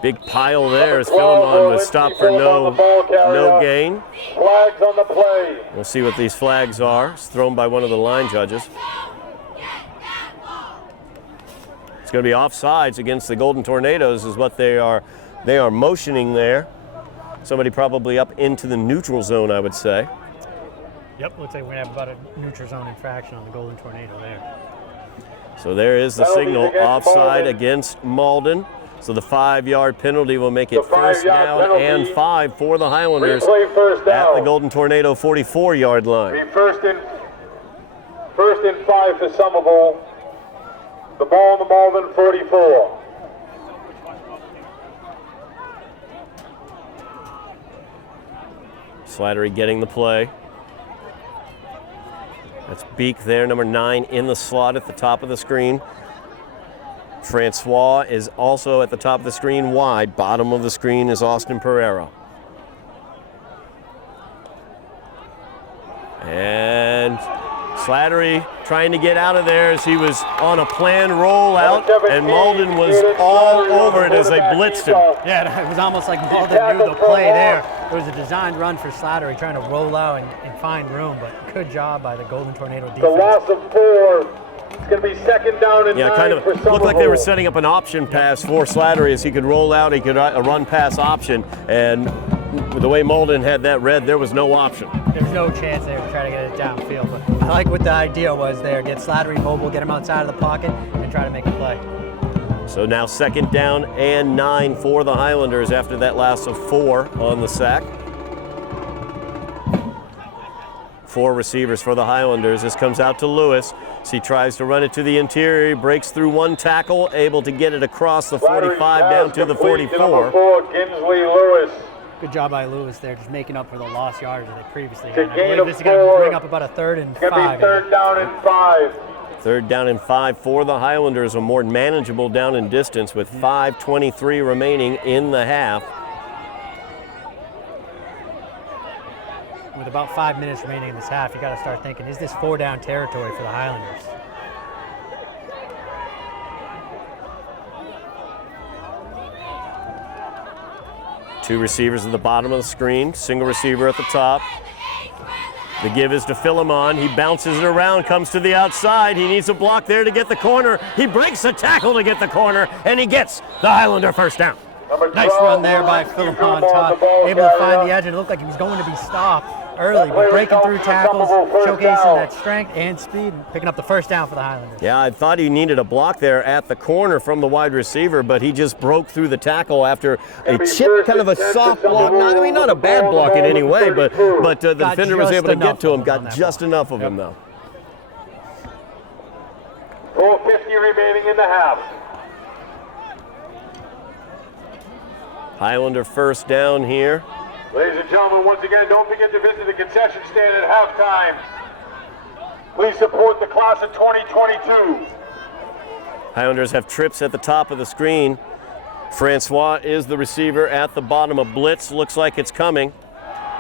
Big pile there as Philemon was stopped for no gain. Flags on the play. We'll see what these flags are. It's thrown by one of the line judges. It's going to be offsides against the Golden Tornadoes is what they are motioning there. Somebody probably up into the neutral zone, I would say. Yep, looks like we're going to have about a neutral zone infraction on the Golden Tornado there. So there is the Penalties signal, against offside Malden. against Malden. So the 5-yard penalty will make it The 5-yard 1st down penalty. and 5 for the Highlanders Replay 1st at down. the Golden Tornado 44-yard line. Be first and 5 for Somerville. The ball on the Malden 44. Slattery getting the play. That's Beak there, number 9 in the slot at the top of the screen. Francois is also at the top of the screen wide. Bottom of the screen is Austin Pereira. And Slattery trying to get out of there as he was on a planned rollout, and Malden was all over it as they blitzed him. Yeah, it was almost like Malden knew the play there. It was a designed run for Slattery trying to roll out and find room, but good job by the Golden Tornado defense. The loss of 4. It's going to be 2nd down and 9 Kind of for looked like they were Somerville. setting up an option pass for Slattery as he could roll out, he could a run pass option, and the way Malden had that read, there was no option. There's no chance they would try to get it downfield, but I like what the idea was there. Get Slattery mobile, get him outside of the pocket, and try to make a play. So now 2nd down and 9 for the Highlanders after that loss of 4 on the sack. 4 receivers for the Highlanders. This comes out to Lewis. So he tries to run it to the interior. He breaks through one tackle, able to get it across the 45 down to the 44. Number 4, Kinsley Lewis. Good job by Lewis there, just making up for the lost yards that they previously It's a had. I gain believe of this is going to 4. bring up about a 3rd and It's going to 5. be 3rd down and 5. 3rd down and 5 for the Highlanders, a more manageable down and distance with 5:23 remaining in the half. With about 5 minutes remaining in this half, you got to start thinking, is this 4-down territory for the Highlanders? Two receivers at the bottom of the screen, single receiver at the top. The give is to Philemon. He bounces it around, comes to the outside. He needs a block there to get the corner. He breaks a tackle to get the corner, and he gets the Highlander 1st down. Number Nice 12, run there by Orlinski Philemon, Silva on Todd. the ball Able to find carrier. the edge, and it looked like he was going to be stopped. early, but breaking through tackles, showcasing that strength and speed, and picking up the first down for the Highlanders. Yeah, I thought he needed a block there at the corner from the wide receiver, but he just broke through the tackle after a chip, kind of a soft block. Not a bad block in any way, but the defender was able to get to him, got just enough of him, though. 4:50 remaining in the half. Highlander first down here. Ladies and gentlemen, once again, don't forget to visit the concession stand at halftime. Please support the class of 2022. Highlanders have trips at the top of the screen. Francois is the receiver at the bottom. A blitz looks like it's coming,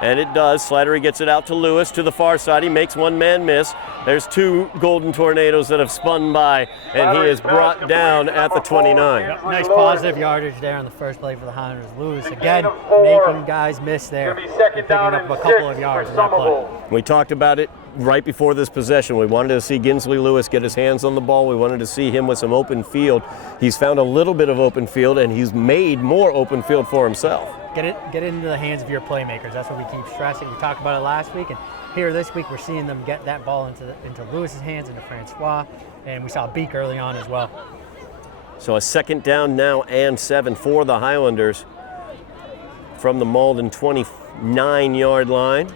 and it does. Slattery gets it out to Lewis to the far side. He makes one man miss. There's two Golden Tornadoes that have spun by, and he is brought down at the 29. Yep, nice positive yardage there on the first play for the Highlanders. Lewis, again, making guys miss there, and picking up a couple of yards in that play. We talked about it right before this possession. We wanted to see Ginsley Lewis get his hands on the ball. We wanted to see him with some open field. He's found a little bit of open field, and he's made more open field for himself. Get it into the hands of your playmakers. That's what we keep stressing. We talked about it last week, and here this week we're seeing them get that ball into Lewis's hands, into Francois, and we saw Beak early on as well. So a second down now and 7 for the Highlanders from the Malden 29-yard line.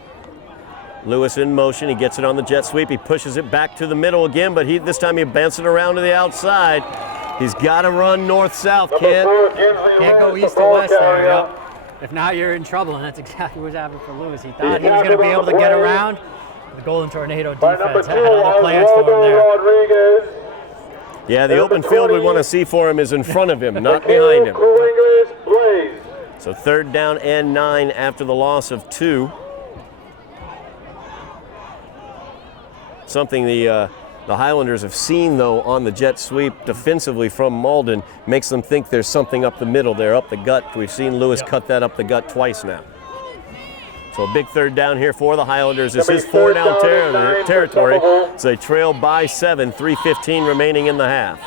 Lewis in motion. He gets it on the jet sweep. He pushes it back to the middle again, but this time he bends it around to the outside. He's got to run north-south, Ken. Can't go east to west there. Yep. If not, you're in trouble, and that's exactly what's happened for Lewis. He thought he was going to be able to get around. The Golden Tornado defense had other plans for him there. Yeah, the open field we want to see for him is in front of him, not behind him. So third down and 9 after the loss of 2. Something the Highlanders have seen, though, on the jet sweep defensively from Malden makes them think there's something up the middle there, up the gut. We've seen Lewis cut that up the gut twice now. So a big third down here for the Highlanders. This is 4-down territory. So they trail by 7, 3:15 remaining in the half.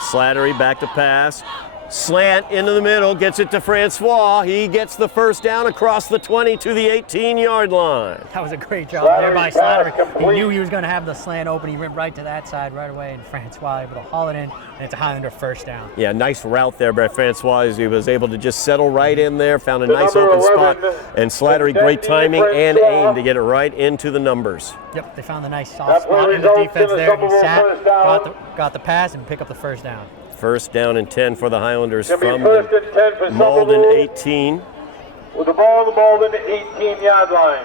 Slattery back to pass. Slant into the middle, gets it to Francois. He gets the first down across the 20 to the 18-yard line. That was a great job there by Slattery. He knew he was going to have the slant open. He went right to that side right away, and Francois able to haul it in, and it's a Highlander first down. Yeah, nice route there by Francois. He was able to just settle right in there, found a nice open spot, and Slattery, great timing and aim to get it right into the numbers. Yep, they found the nice soft spot in the defense there, and he sat, got the pass, and pick up the first down. First down and 10 for the Highlanders from the Malden 18. With the ball on the Malden 18-yard line.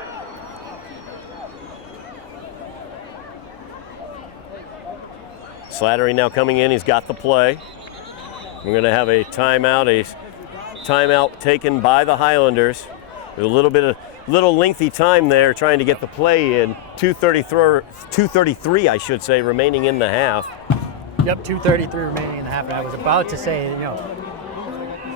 Slattery now coming in. He's got the play. We're going to have a timeout taken by the Highlanders. There's a little lengthy time there trying to get the play in. 2:33, I should say, remaining in the half. Yep, 2:33 remaining in the half, and I was about to say,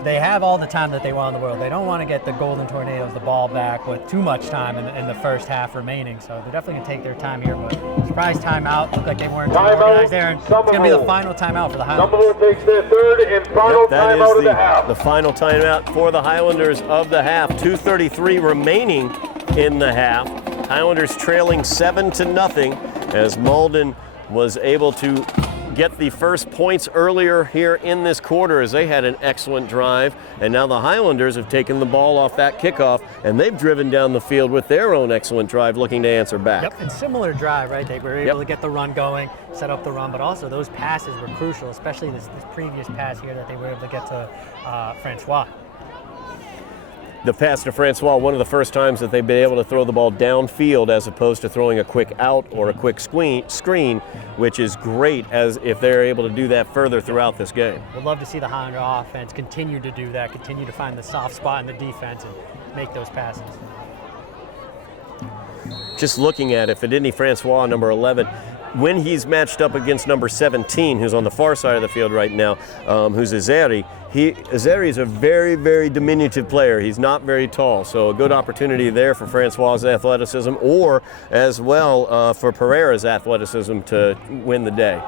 they have all the time that they want in the world. They don't want to get the Golden Tornadoes the ball back with too much time in the first half remaining, so they're definitely going to take their time here, but surprise timeout. Looked like they weren't organized there, and it's going to be the final timeout for the Highlanders. Somerville takes their third and final timeout of the half. The final timeout for the Highlanders of the half. 2:33 remaining in the half. Highlanders trailing 7-0 as Malden was able to get the first points earlier here in this quarter as they had an excellent drive, and now the Highlanders have taken the ball off that kickoff and they've driven down the field with their own excellent drive looking to answer back. Yep, and similar drive, right? They were able to get the run going, set up the run, but also those passes were crucial, especially this previous pass here that they were able to get to Francois. The pass to Francois, one of the first times that they've been able to throw the ball downfield as opposed to throwing a quick out or a quick screen, which is great as if they're able to do that further throughout this game. We'd love to see the Highlander offense continue to do that, continue to find the soft spot in the defense and make those passes. Just looking at it, Eddy Francois, number 11, when he's matched up against number 17, who's on the far side of the field right now, who's Eddy, Eddy is a very, very diminutive player. He's not very tall, so a good opportunity there for Francois' athleticism or as well for Pereira's athleticism to win the day.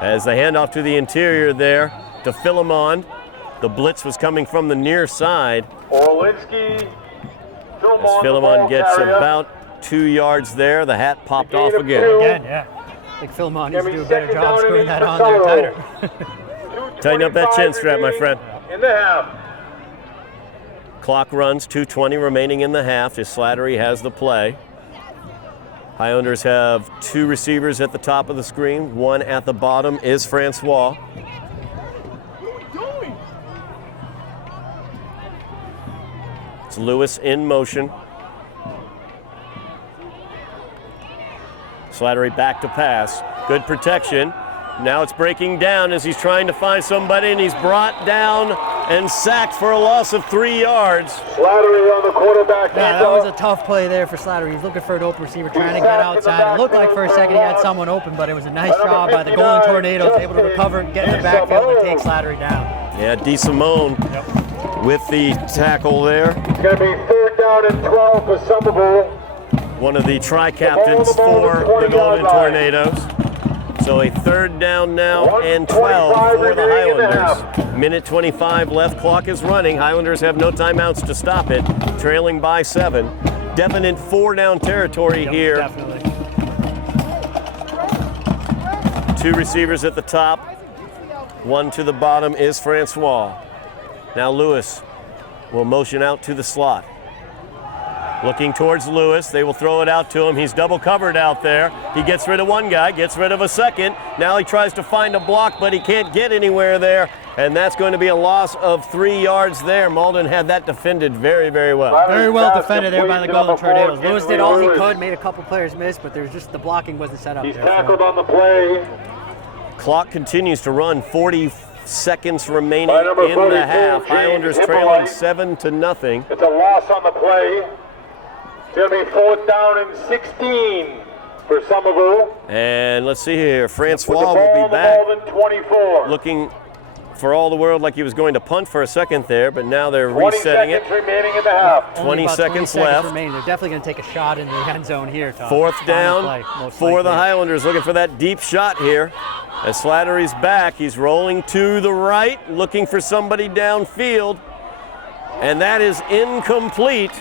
As they hand off to the interior there to Philemon, the blitz was coming from the near side. Orlinski As Philemon gets about 2 yards there, the hat popped off again. Again, yeah. I think Philemon needs to do a better job screwing that on there tighter. Tighten up that chin strap, my friend. In the half. Clock runs, 2:20 remaining in the half as Slattery has the play. Highlanders have 2 receivers at the top of the screen. 1 at the bottom is Francois. It's Lewis in motion. Slattery back to pass. Good protection. Now it's breaking down as he's trying to find somebody, and he's brought down and sacked for a loss of 3 yards. Slattery on the quarterback. Yeah, that was a tough play there for Slattery. He's looking for an open receiver, trying to get outside. It looked like for a second he had someone open, but it was a nice job by the Golden Tornadoes, able to recover, get in the backfield, and take Slattery down. Yeah, DeSimone with the tackle there. It's going to be 3rd down and 12 for Somerville. One of the tri-captains for the Golden Tornadoes. So a 3rd down now and 12 for the Highlanders. Minute 25 left, clock is running. Highlanders have no timeouts to stop it, trailing by 7. Definite 4-down territory here. Definitely. 2 receivers at the top, 1 to the bottom is Francois. Now Lewis will motion out to the slot. Looking towards Lewis, they will throw it out to him. He's double covered out there. He gets rid of one guy, gets rid of a second. Now he tries to find a block, but he can't get anywhere there. And that's going to be a loss of 3 yards there. Malden had that defended very, very well. Very well defended there by the Golden Tornadoes. Lewis did all he could, made a couple players miss, but there's just the blocking wasn't set up He's there. tackled on the play. Clock continues to run. 40 seconds remaining in the half. Highlanders trailing 7-0. It's a loss on the play. It's going to be 4th down and 16 for Somerville. And let's see here. Francois With the will ball be back. Malden 24. Looking for all the world like he was going to punt for a second there, but now they're 20 resetting it. seconds remaining in the half. 20 About seconds left. remaining. They're definitely going to take a shot in the end zone here, Todd. 4th down Final play, most for the likely. Highlanders, looking for that deep shot here. As Slattery's back, he's rolling to the right, looking for somebody downfield, and that is incomplete.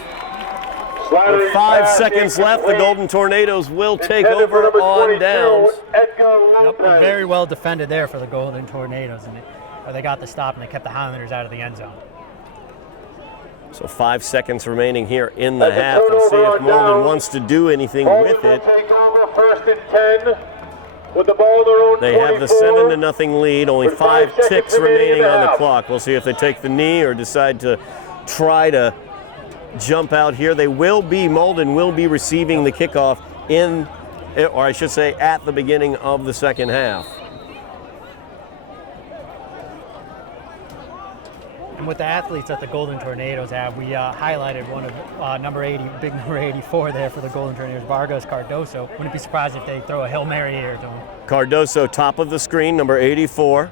With 5 seconds left, the Golden Tornadoes will take over on downs. Yep, and very well defended there for the Golden Tornadoes, and they got the stop and they kept the Highlanders out of the end zone. So 5 seconds remaining here in the half. We'll see if Malden wants to do anything with it. Take over 1st and 10 with the ball in their own They have the 7-0 lead, only With 5 5 ticks seconds remaining remaining in the on the half. clock. We'll see if they take the knee or decide to try to jump out here. Malden will be receiving the kickoff in, or I should say at the beginning of the second half. And with the athletes that the Golden Tornadoes have, we highlighted one of number 80, big number 84 there for the Golden Tornadoes, Vargas Cardoso. Wouldn't be surprised if they throw a Hail Mary here to him. Cardoso, top of the screen, number 84,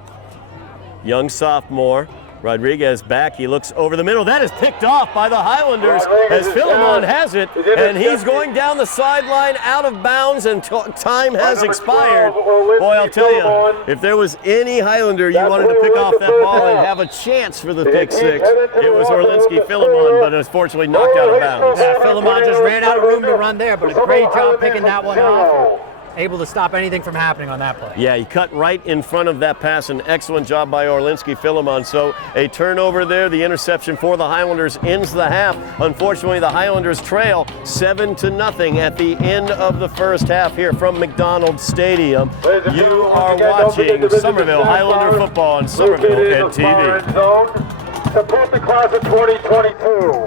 young sophomore. Rodriguez back, he looks over the middle. That is picked off by the Highlanders as Philemon has it, and he's going down the sideline out of bounds, and time has expired. Boy, I'll tell you, if there was any Highlander you wanted to pick off that ball and have a chance for the pick six, it was Orlinski Philemon, but unfortunately knocked out of bounds. Yeah, Philemon just ran out of room to run there, but a great job picking that one off. Able to stop anything from happening on that play. Yeah, he cut right in front of that pass. An excellent job by Orlinski Philemon. So a turnover there. The interception for the Highlanders ends the half. Unfortunately, the Highlanders trail 7-0 at the end of the first half here from MacDonald Stadium. You are watching Somerville Highlander football on Somerville Ed TV. Support the class of 2022.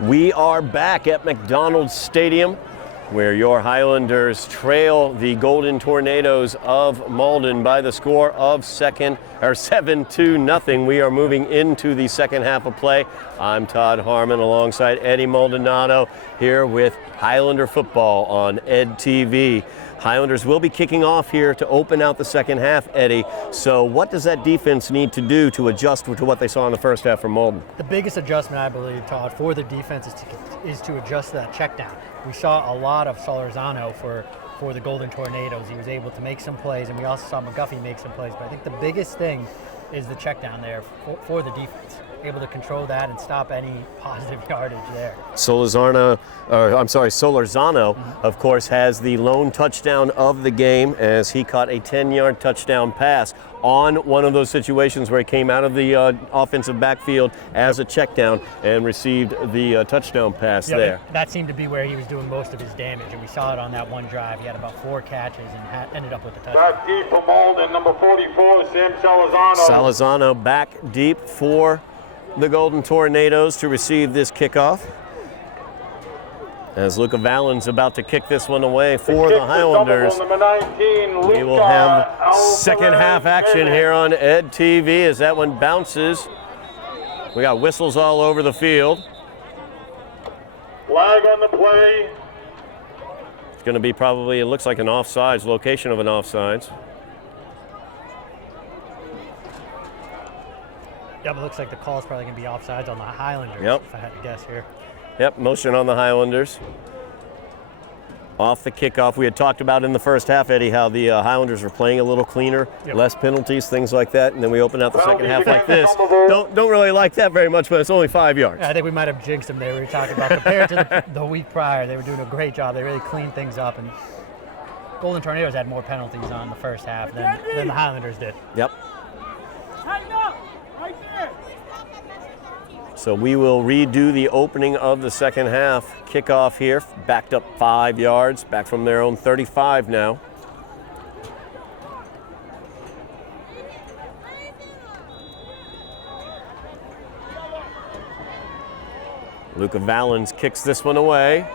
We are back at MacDonald Stadium, where your Highlanders trail the Golden Tornadoes of Malden by the score of 7-0. We are moving into the second half of play. I'm Todd Harmon alongside Eddy Maldonado here with Highlander football on Ed TV. Highlanders will be kicking off here to open out the second half, Eddy. So what does that defense need to do to adjust to what they saw in the first half from Malden? The biggest adjustment, I believe, Todd, for the defense is to adjust that check down. We saw a lot of Solorzano for the Golden Tornadoes. He was able to make some plays, and we also saw McGuffey make some plays. But I think the biggest thing is the check down there for the defense. Able to control that and stop any positive yardage there. Solorzano, of course, has the lone touchdown of the game as he caught a 10-yard touchdown pass on one of those situations where he came out of the offensive backfield as a check down and received the touchdown pass there. That seemed to be where he was doing most of his damage, and we saw it on that one drive. He had about 4 catches and ended up with a touchdown. Back deep for Malden, number 44, Sam Salazano. Salazano back deep for the Golden Tornadoes to receive this kickoff. As Luca Vallen's about to kick this one away for the Highlanders. Number 19, We will have second half action here on Ed TV as that one bounces. We got whistles all over the field. Flag on the play. It's going to be probably, it looks like an offsides, location of an offsides. Yep, it looks like the call is probably going to be offsides on the Highlanders, Yep. if I had to guess here. Yep, motion on the Highlanders. Off the kickoff. We had talked about in the first half, Eddie, how the Highlanders were playing a little cleaner, less penalties, things like that, and then we open out the second half like this. Don't really like that very much, but it's only 5 yards. Yeah, I think we might have jinxed them there. We were talking about compared to the week prior, they were doing a great job. They really cleaned things up, and Golden Tornadoes had more penalties on the first half than the Highlanders did. Yep. So we will redo the opening of the second half. Kickoff here, backed up 5 yards, back from their own 35 now. Luca Valens kicks this one away.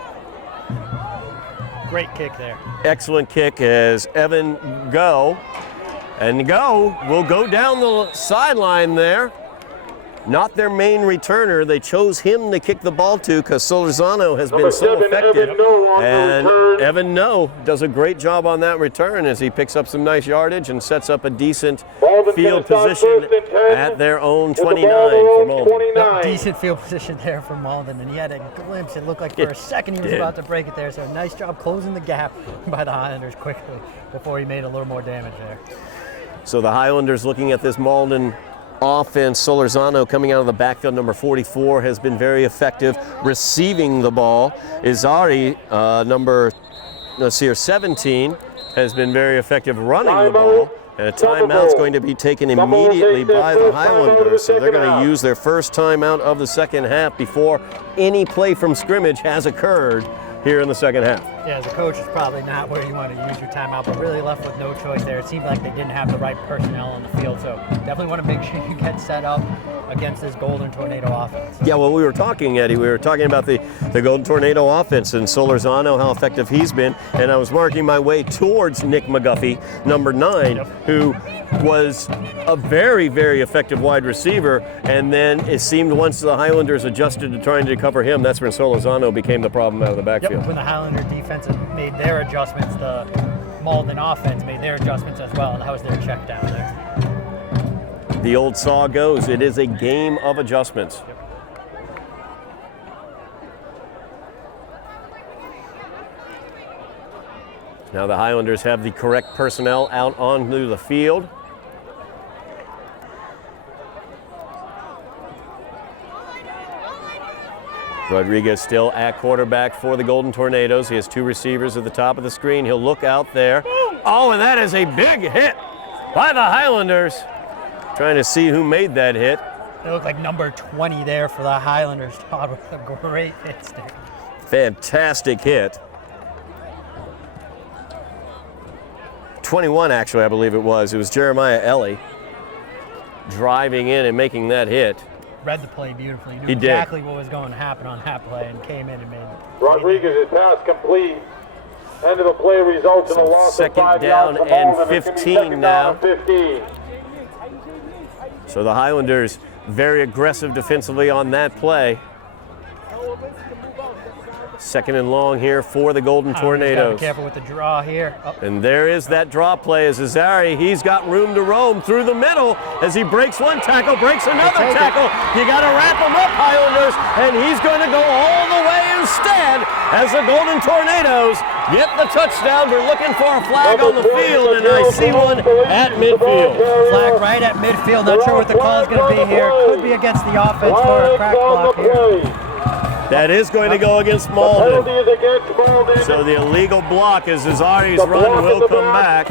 Great kick there. Excellent kick as Evan Go. And Go will go down the sideline there. Not their main returner. They chose him to kick the ball to because Solorzano has been so effective. And Evan No does a great job on that return as he picks up some nice yardage and sets up a decent field position at their own 29 for Malden. Yep, decent field position there for Malden, and he had a glimpse. It looked like for a second he was about to break it there. So nice job closing the gap by the Highlanders quickly before he made a little more damage there. So the Highlanders looking at this Malden offense. Solorzano coming out of the backfield, number 44, has been very effective receiving the ball. Izari, number 17, has been very effective running the ball. And a timeout's going to be taken immediately by the Highlanders. So they're going to use their first timeout of the second half before any play from scrimmage has occurred here in the second half. Yeah, as a coach, it's probably not where you want to use your timeout, but really left with no choice there. It seemed like they didn't have the right personnel on the field, so definitely want to make sure you get set up against this Golden Tornado offense. Yeah, well, we were talking, Eddie, we were talking about the Golden Tornado offense and Solorzano, how effective he's been, and I was marking my way towards Nick McGuffey, number 9, who was a very, very effective wide receiver, and then it seemed once the Highlanders adjusted to trying to cover him, that's when Solorzano became the problem out of the backfield. Yep, when the Highlander defense made their adjustments, the Malden offense made their adjustments as well, and that was their check down there. The old saw goes, it is a game of adjustments. Yep. Now the Highlanders have the correct personnel out onto the field. Rodriguez still at quarterback for the Golden Tornadoes. He has 2 receivers at the top of the screen. He'll look out there. Oh, and that is a big hit by the Highlanders. Trying to see who made that hit. It looked like number 20 there for the Highlanders. Todd with a great hit stick. Fantastic hit. 21, actually, I believe it was. It was Jeremiah Ellie driving in and making that hit. Read the play beautifully. Knew He did. exactly what was going to happen on that play and came in and made it. Rodriguez's pass complete. End of the play results in a loss of 5 yards. Second down and 15 now. 15. So the Highlanders very aggressive defensively on that play. Second and long here for the Golden Tornadoes. Be careful with the draw here. Oh. And there is that draw play as Izari, he's got room to roam through the middle as he breaks one tackle, breaks another tackle. You got to wrap him up, Highlanders, and he's going to go all the way and instead as the Golden Tornadoes get the touchdown. We're looking for a flag on the field, and I see one at midfield. Flag right at midfield. Not sure what the call is going to be here. Could be against the offense for a crack block here. That is going to go against Malden. So the illegal block as Azari's run will come back.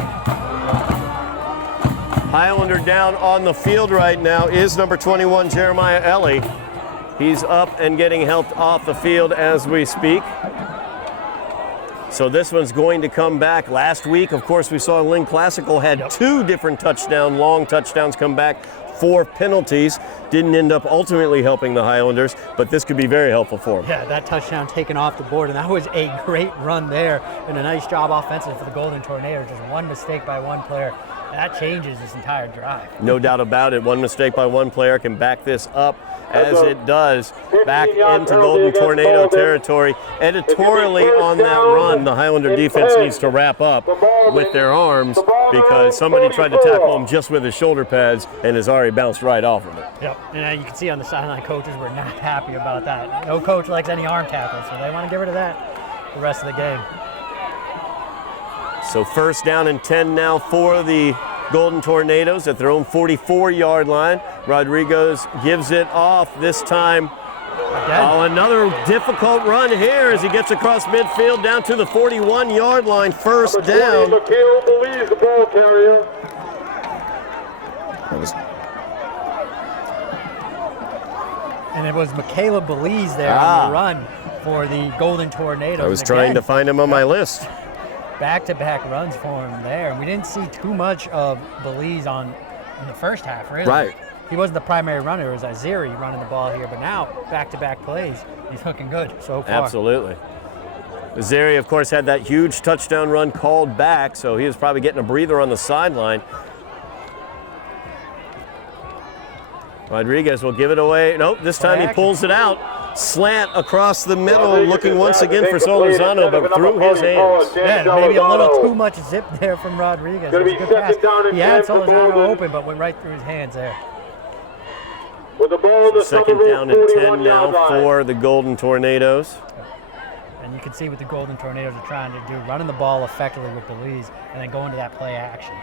Highlander down on the field right now is number 21, Jeremiah Eddy. He's up and getting helped off the field as we speak. So this one's going to come back. Last week, of course, we saw Lynn Classical had two different long touchdowns come back for penalties. Didn't end up ultimately helping the Highlanders, but this could be very helpful for them. Yeah, that touchdown taken off the board, and that was a great run there, and a nice job offensively for the Golden Tornadoes. Just one mistake by one player. That changes this entire drive. No doubt about it. One mistake by one player can back this up, as it does, back into Golden Tornado territory. Editorially on that run, the Highlander defense needs to wrap up with their arms because somebody tried to tackle him just with his shoulder pads and has already bounced right off of it. Yep, and you can see on the sideline, coaches were not happy about that. No coach likes any arm tackles, so they want to get rid of that the rest of the game. So first down and 10 now for the Golden Tornadoes at their own 44-yard line. Rodriguez gives it off this time. Oh, another difficult run here as he gets across midfield down to the 41-yard line. First down. Michaela Belize, the ball carrier. And it was Michaela Belize there on the run for the Golden Tornadoes. I was trying to find him on my list. Back-to-back runs for him there. And we didn't see too much of Belize in the first half, really. Right. He wasn't the primary runner. It was Azari running the ball here. But now, back-to-back plays, he's looking good so far. Absolutely. Azari, of course, had that huge touchdown run called back, so he was probably getting a breather on the sideline. Rodriguez will give it away. Nope, this time he pulls it out. Slant across the middle, looking once again for Solorzano, but through his hands. Yeah, maybe a little too much zip there from Rodriguez. It was a good pass. He had Solorzano open, but went right through his hands there. With the ball, the second down and 10 now for the Golden Tornadoes. And you can see what the Golden Tornadoes are trying to do, running the ball effectively with Belize and then going to that play action.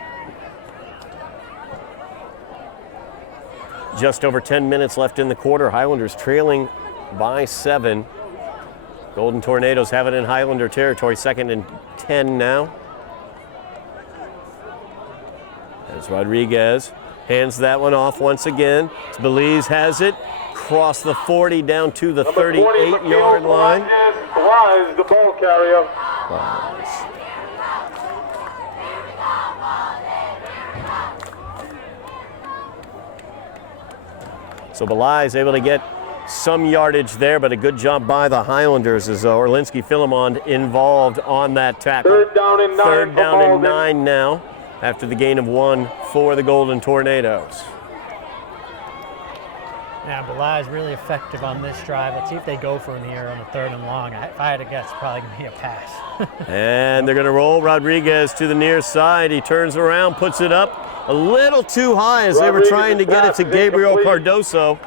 Just over 10 minutes left in the quarter. Highlanders trailing by 7. Golden Tornadoes have it in Highlander territory, second and 10 now. As Rodriguez hands that one off once again. Belize has it. Cross the 40 down to the 38-yard line. Wise, the ball carrier. So Belai able to get some yardage there, but a good job by the Highlanders as Orlinski Philemon involved on that tackle. Third down and 9. Third down and 9 now after the gain of 1 for the Golden Tornadoes. Yeah, Belai is really effective on this drive. Let's see if they go for him here on the 3rd and long. If I had to guess, it's probably going to be a pass. And they're going to roll Rodriguez to the near side. He turns around, puts it up a little too high as they were trying to get it to Gabriel Cardoso.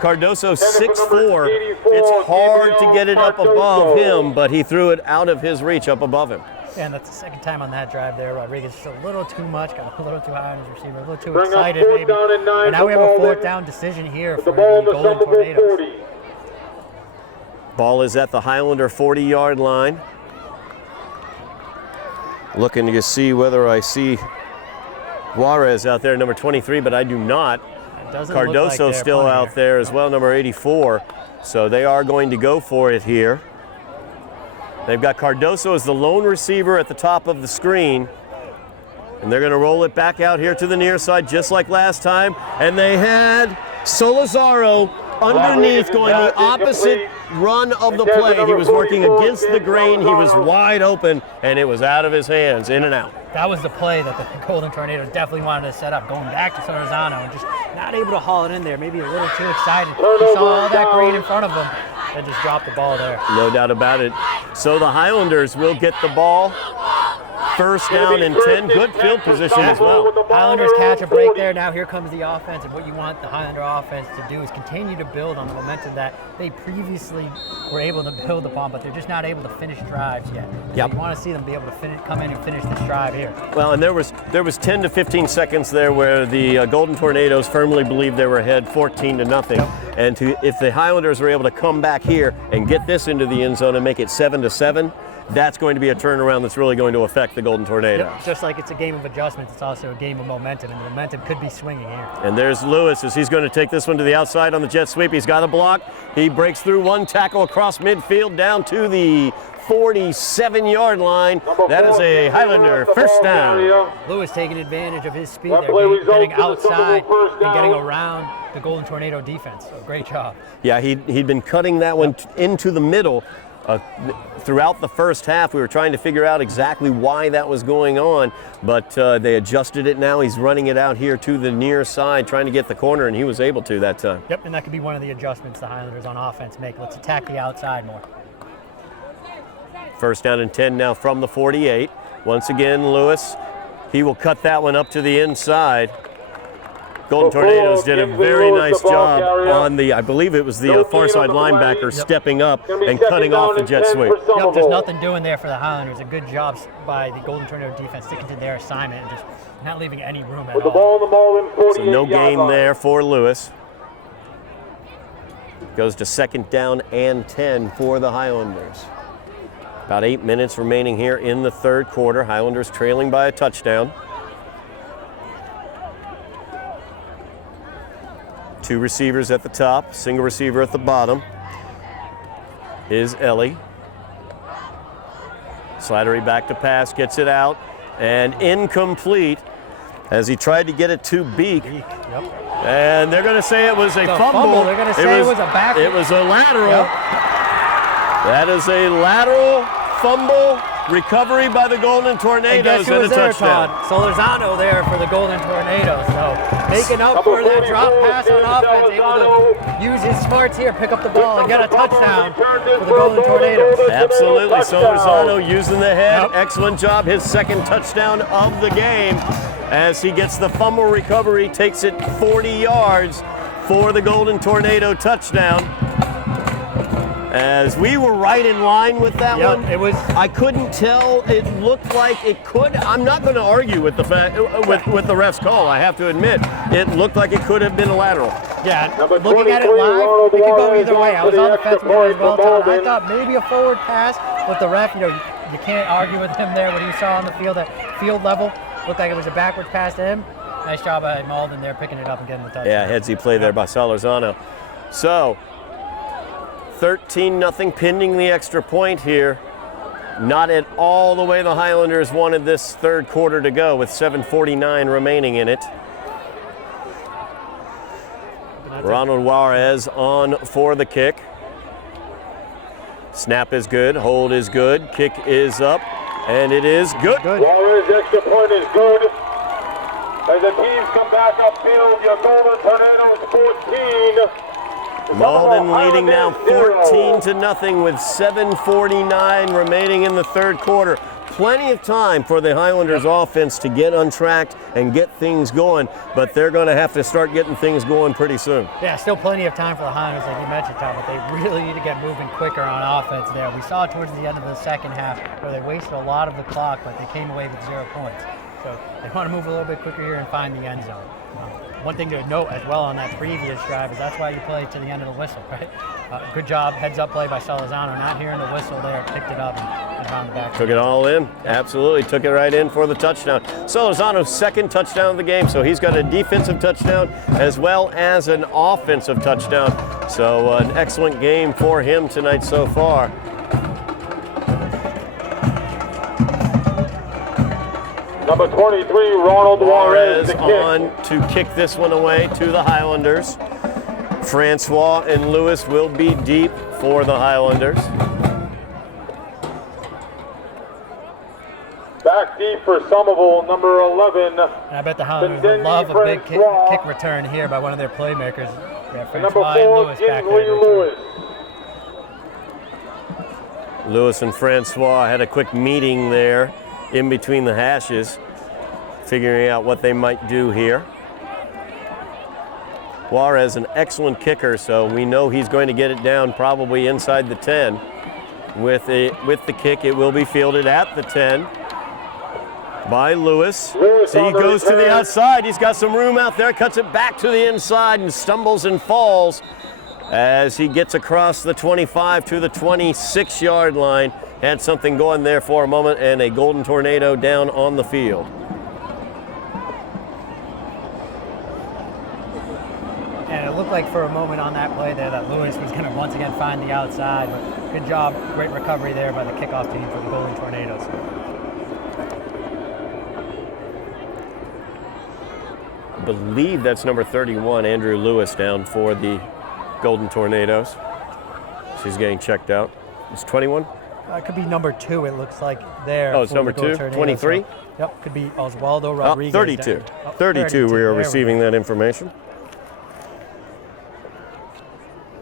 Cardoso 6'4". It's hard to get it up above him, but he threw it out of his reach up above him. Yeah, and that's the second time on that drive there. Rodriguez just a little too much, got a little too high on his receiver, a little too excited maybe. And now we have a 4th down decision here for the Golden Tornadoes. Ball is at the Highlander 40-yard line. Looking to see whether I see Juarez out there, number 23, but I do not. Cardoso still out there as well, number 84. So they are going to go for it here. They've got Cardoso as the lone receiver at the top of the screen. And they're going to roll it back out here to the near side just like last time. And they had Solazaro underneath going the opposite run of the play. He was working against the grain. He was wide open, and it was out of his hands, in and out. That was the play that the Golden Tornadoes definitely wanted to set up, going back to Solorzano and just not able to haul it in there, maybe a little too excited. He saw all that green in front of him and just dropped the ball there. No doubt about it. So the Highlanders will get the ball First down and 10. Good field position as well. Highlanders catch a break there. Now here comes the offense, and what you want the Highlander offense to do is continue to build on the momentum that they previously were able to build upon, but they're just not able to finish drives yet. Yep. You want to see them be able to come in and finish this drive here. Well, and there was 10 to 15 seconds there where the Golden Tornadoes firmly believed they were ahead 14-0. Yep. And if the Highlanders are able to come back here and get this into the end zone and make it 7-7, that's going to be a turnaround that's really going to affect the Golden Tornadoes. Yep. Just like it's a game of adjustments, it's also a game of momentum, and the momentum could be swinging here. And there's Lewis as he's going to take this one to the outside on the jet sweep. He's got a block. He breaks through one tackle across midfield down to the 47-yard line. That is a Highlander first down. Lewis taking advantage of his speed there, getting outside and getting around the Golden Tornado defense. So great job. Yeah, he'd been cutting that one into the middle throughout the first half. We were trying to figure out exactly why that was going on, but they adjusted it now. He's running it out here to the near side, trying to get the corner, and he was able to that time. Yep, and that could be one of the adjustments the Highlanders on offense make. Let's attack the outside more. First down and 10 now from the 48. Once again, Lewis, he will cut that one up to the inside. Golden Tornadoes did a very nice job on the, I believe it was the far side linebacker stepping up and cutting off the jet sweep. Yep, there's nothing doing there for the Highlanders. A good job by the Golden Tornado defense sticking to their assignment and just not leaving any room at all. So no gain there for Lewis. Goes to second down and 10 for the Highlanders. About 8 minutes remaining here in the third quarter. Highlanders trailing by a touchdown. Two receivers at the top, single receiver at the bottom is Eddy. Slattery back to pass, gets it out, and incomplete as he tried to get it to Beak. Yep. And they're going to say it was a fumble. They're going to say it was a back. It was a lateral. Yep. That is a lateral fumble recovery by the Golden Tornadoes and a touchdown. Todd? Solerzano there for the Golden Tornadoes. So making up for that drop pass on offense, able to use his smarts here, pick up the ball and get a touchdown for the Golden Tornadoes. Absolutely, Solerzano using the head. Yep. Excellent job. His second touchdown of the game as he gets the fumble recovery, takes it 40 yards for the Golden Tornado touchdown. As we were right in line with that one. It was. I couldn't tell. It looked like it could. I'm not going to argue with the with the ref's call. I have to admit, it looked like it could have been a lateral. Yeah, looking at it live, it could go either way. I was on the fence with it as well, Todd. I thought maybe a forward pass, but the ref, you can't argue with him there. What he saw on the field at field level looked like it was a backwards pass to him. Nice job by Malden there, picking it up and getting the touchdown. Yeah, headsy play there by Solerzano. So. 13-0 pending the extra point here. Not at all the way the Highlanders wanted this third quarter to go with 7:49 remaining in it. Ronald Juarez on for the kick. Snap is good, hold is good, kick is up, and it is good. Juarez's extra point is good. As the teams come back upfield, your Golden Tornadoes 14. Malden leading now 14-0 with 7:49 remaining in the third quarter. Plenty of time for the Highlanders offense to get untracked and get things going, but they're going to have to start getting things going pretty soon. Yeah, still plenty of time for the Highlanders, like you mentioned, Todd, but they really need to get moving quicker on offense there. We saw towards the end of the second half where they wasted a lot of the clock, but they came away with 0 points. So they want to move a little bit quicker here and find the end zone. One thing to note as well on that previous drive is that's why you play to the end of the whistle, right? Good job, heads-up play by Solerzano. Not hearing the whistle there, picked it up and found the back. Took it all in. Absolutely, took it right in for the touchdown. Solerzano's second touchdown of the game, so he's got a defensive touchdown as well as an offensive touchdown. So an excellent game for him tonight so far. Number 23, Ronald Juarez on to kick this one away to the Highlanders. Francois and Lewis will be deep for the Highlanders. Back deep for Somerville, number 11. And I bet the Highlanders would love a big kick return here by one of their playmakers. Number 4, Ginsley Lewis. Lewis and Francois had a quick meeting there in between the hashes, figuring out what they might do here. Juarez, an excellent kicker, so we know he's going to get it down probably inside the 10. With the kick, it will be fielded at the 10 by Lewis. He goes to the outside. He's got some room out there, cuts it back to the inside and stumbles and falls as he gets across the 25 to the 26-yard line. Had something going there for a moment, and a Golden Tornado down on the field. And it looked like for a moment on that play there that Lewis was going to once again find the outside, but good job, great recovery there by the kickoff team for the Golden Tornadoes. I believe that's number 31, Andrew Lewis, down for the Golden Tornadoes. She's getting checked out. It's 21? It could be number 2, it looks like there. Oh, it's number 2? 23? So, yep, could be Oswaldo Rodriguez. 32. 32, we are receiving that information.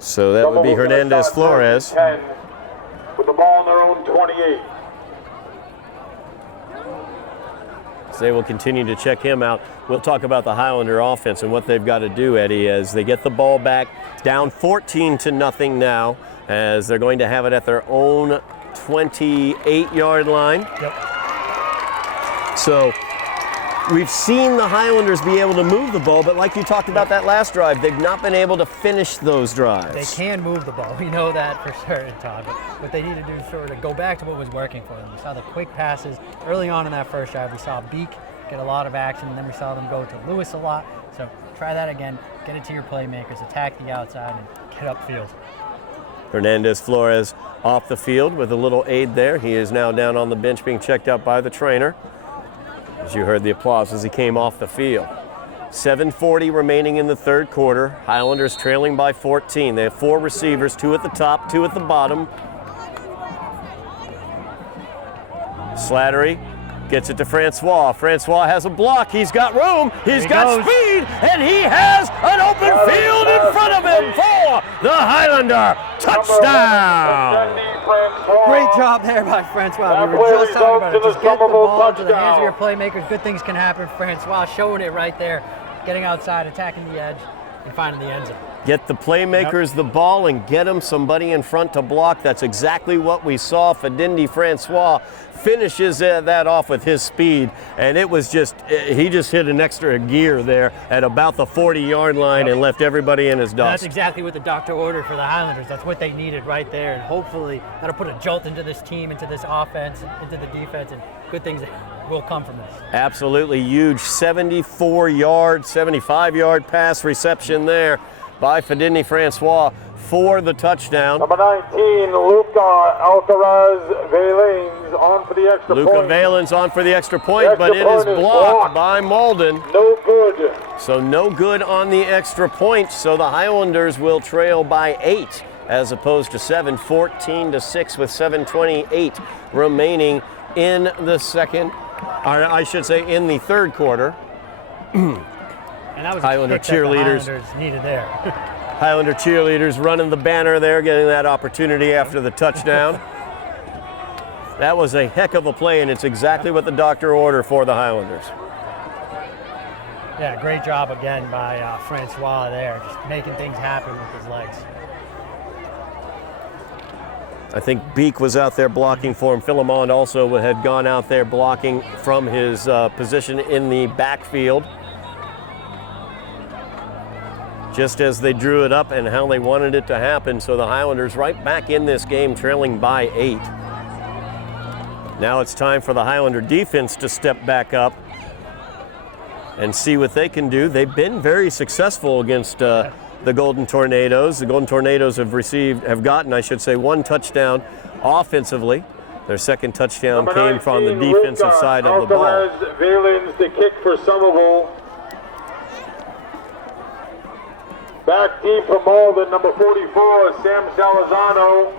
So that would be Hernandez Flores. 10 with the ball on their own 28. So they will continue to check him out. We'll talk about the Highlander offense and what they've got to do, Eddie, as they get the ball back down 14-0 now, as they're going to have it at their own 28-yard line. Yep. So we've seen the Highlanders be able to move the ball, but like you talked about that last drive, they've not been able to finish those drives. They can move the ball. We know that for certain, Todd. But what they need to do is sort of go back to what was working for them. We saw the quick passes early on in that first drive. We saw Beak get a lot of action, and then we saw them go to Lewis a lot. So try that again. Get it to your playmakers. Attack the outside and get upfield. Hernandez Flores off the field with a little aid there. He is now down on the bench being checked out by the trainer. As you heard the applause as he came off the field. 7:40 remaining in the third quarter. Highlanders trailing by 14. They have 4 receivers, 2 at the top, 2 at the bottom. Slattery gets it to Francois. Francois has a block. He's got room. He's got speed, and he has an open field in front of him for the Highlander touchdown. Great job there by Francois. We were just talking about it. Just get the ball into the hands of your playmakers. Good things can happen. Francois showing it right there, getting outside, attacking the edge, and finding the end zone. Get the playmakers the ball and get them somebody in front to block. That's exactly what we saw. Fadindi Francois finishes that off with his speed, and it was just, he just hit an extra gear there at about the 40-yard line and left everybody in his dust. That's exactly what the doctor ordered for the Highlanders. That's what they needed right there, and hopefully that'll put a jolt into this team, into this offense, into the defense, and good things will come from this. Absolutely huge 74-yard, 75-yard pass reception there by Fadindi Francois for the touchdown. Number 19, Luca Alcaraz Valens on for the extra point. Luca Valens on for the extra point, but it is blocked by Malden. No good. So no good on the extra point. So the Highlanders will trail by 8 as opposed to 7, 14-6 with 7:28 remaining in the second, or I should say in the third quarter. And that was Highlander a kick that the cheerleaders. Highlanders needed there. Highlander cheerleaders running the banner there, getting that opportunity after the touchdown. That was a heck of a play, and it's exactly what the doctor ordered for the Highlanders. Yeah, great job again by Francois there, just making things happen with his legs. I think Beak was out there blocking for him. Philemon also had gone out there blocking from his position in the backfield. Just as they drew it up and how they wanted it to happen. So the Highlanders right back in this game, trailing by 8. Now it's time for the Highlander defense to step back up and see what they can do. They've been very successful against the Golden Tornadoes. The Golden Tornadoes have gotten, I should say, 1 touchdown offensively. Their second touchdown came from the defensive side of the ball. Alcaraz Valens to kick for Somerville. Back deep for Malden, number 44, Sam Salazano.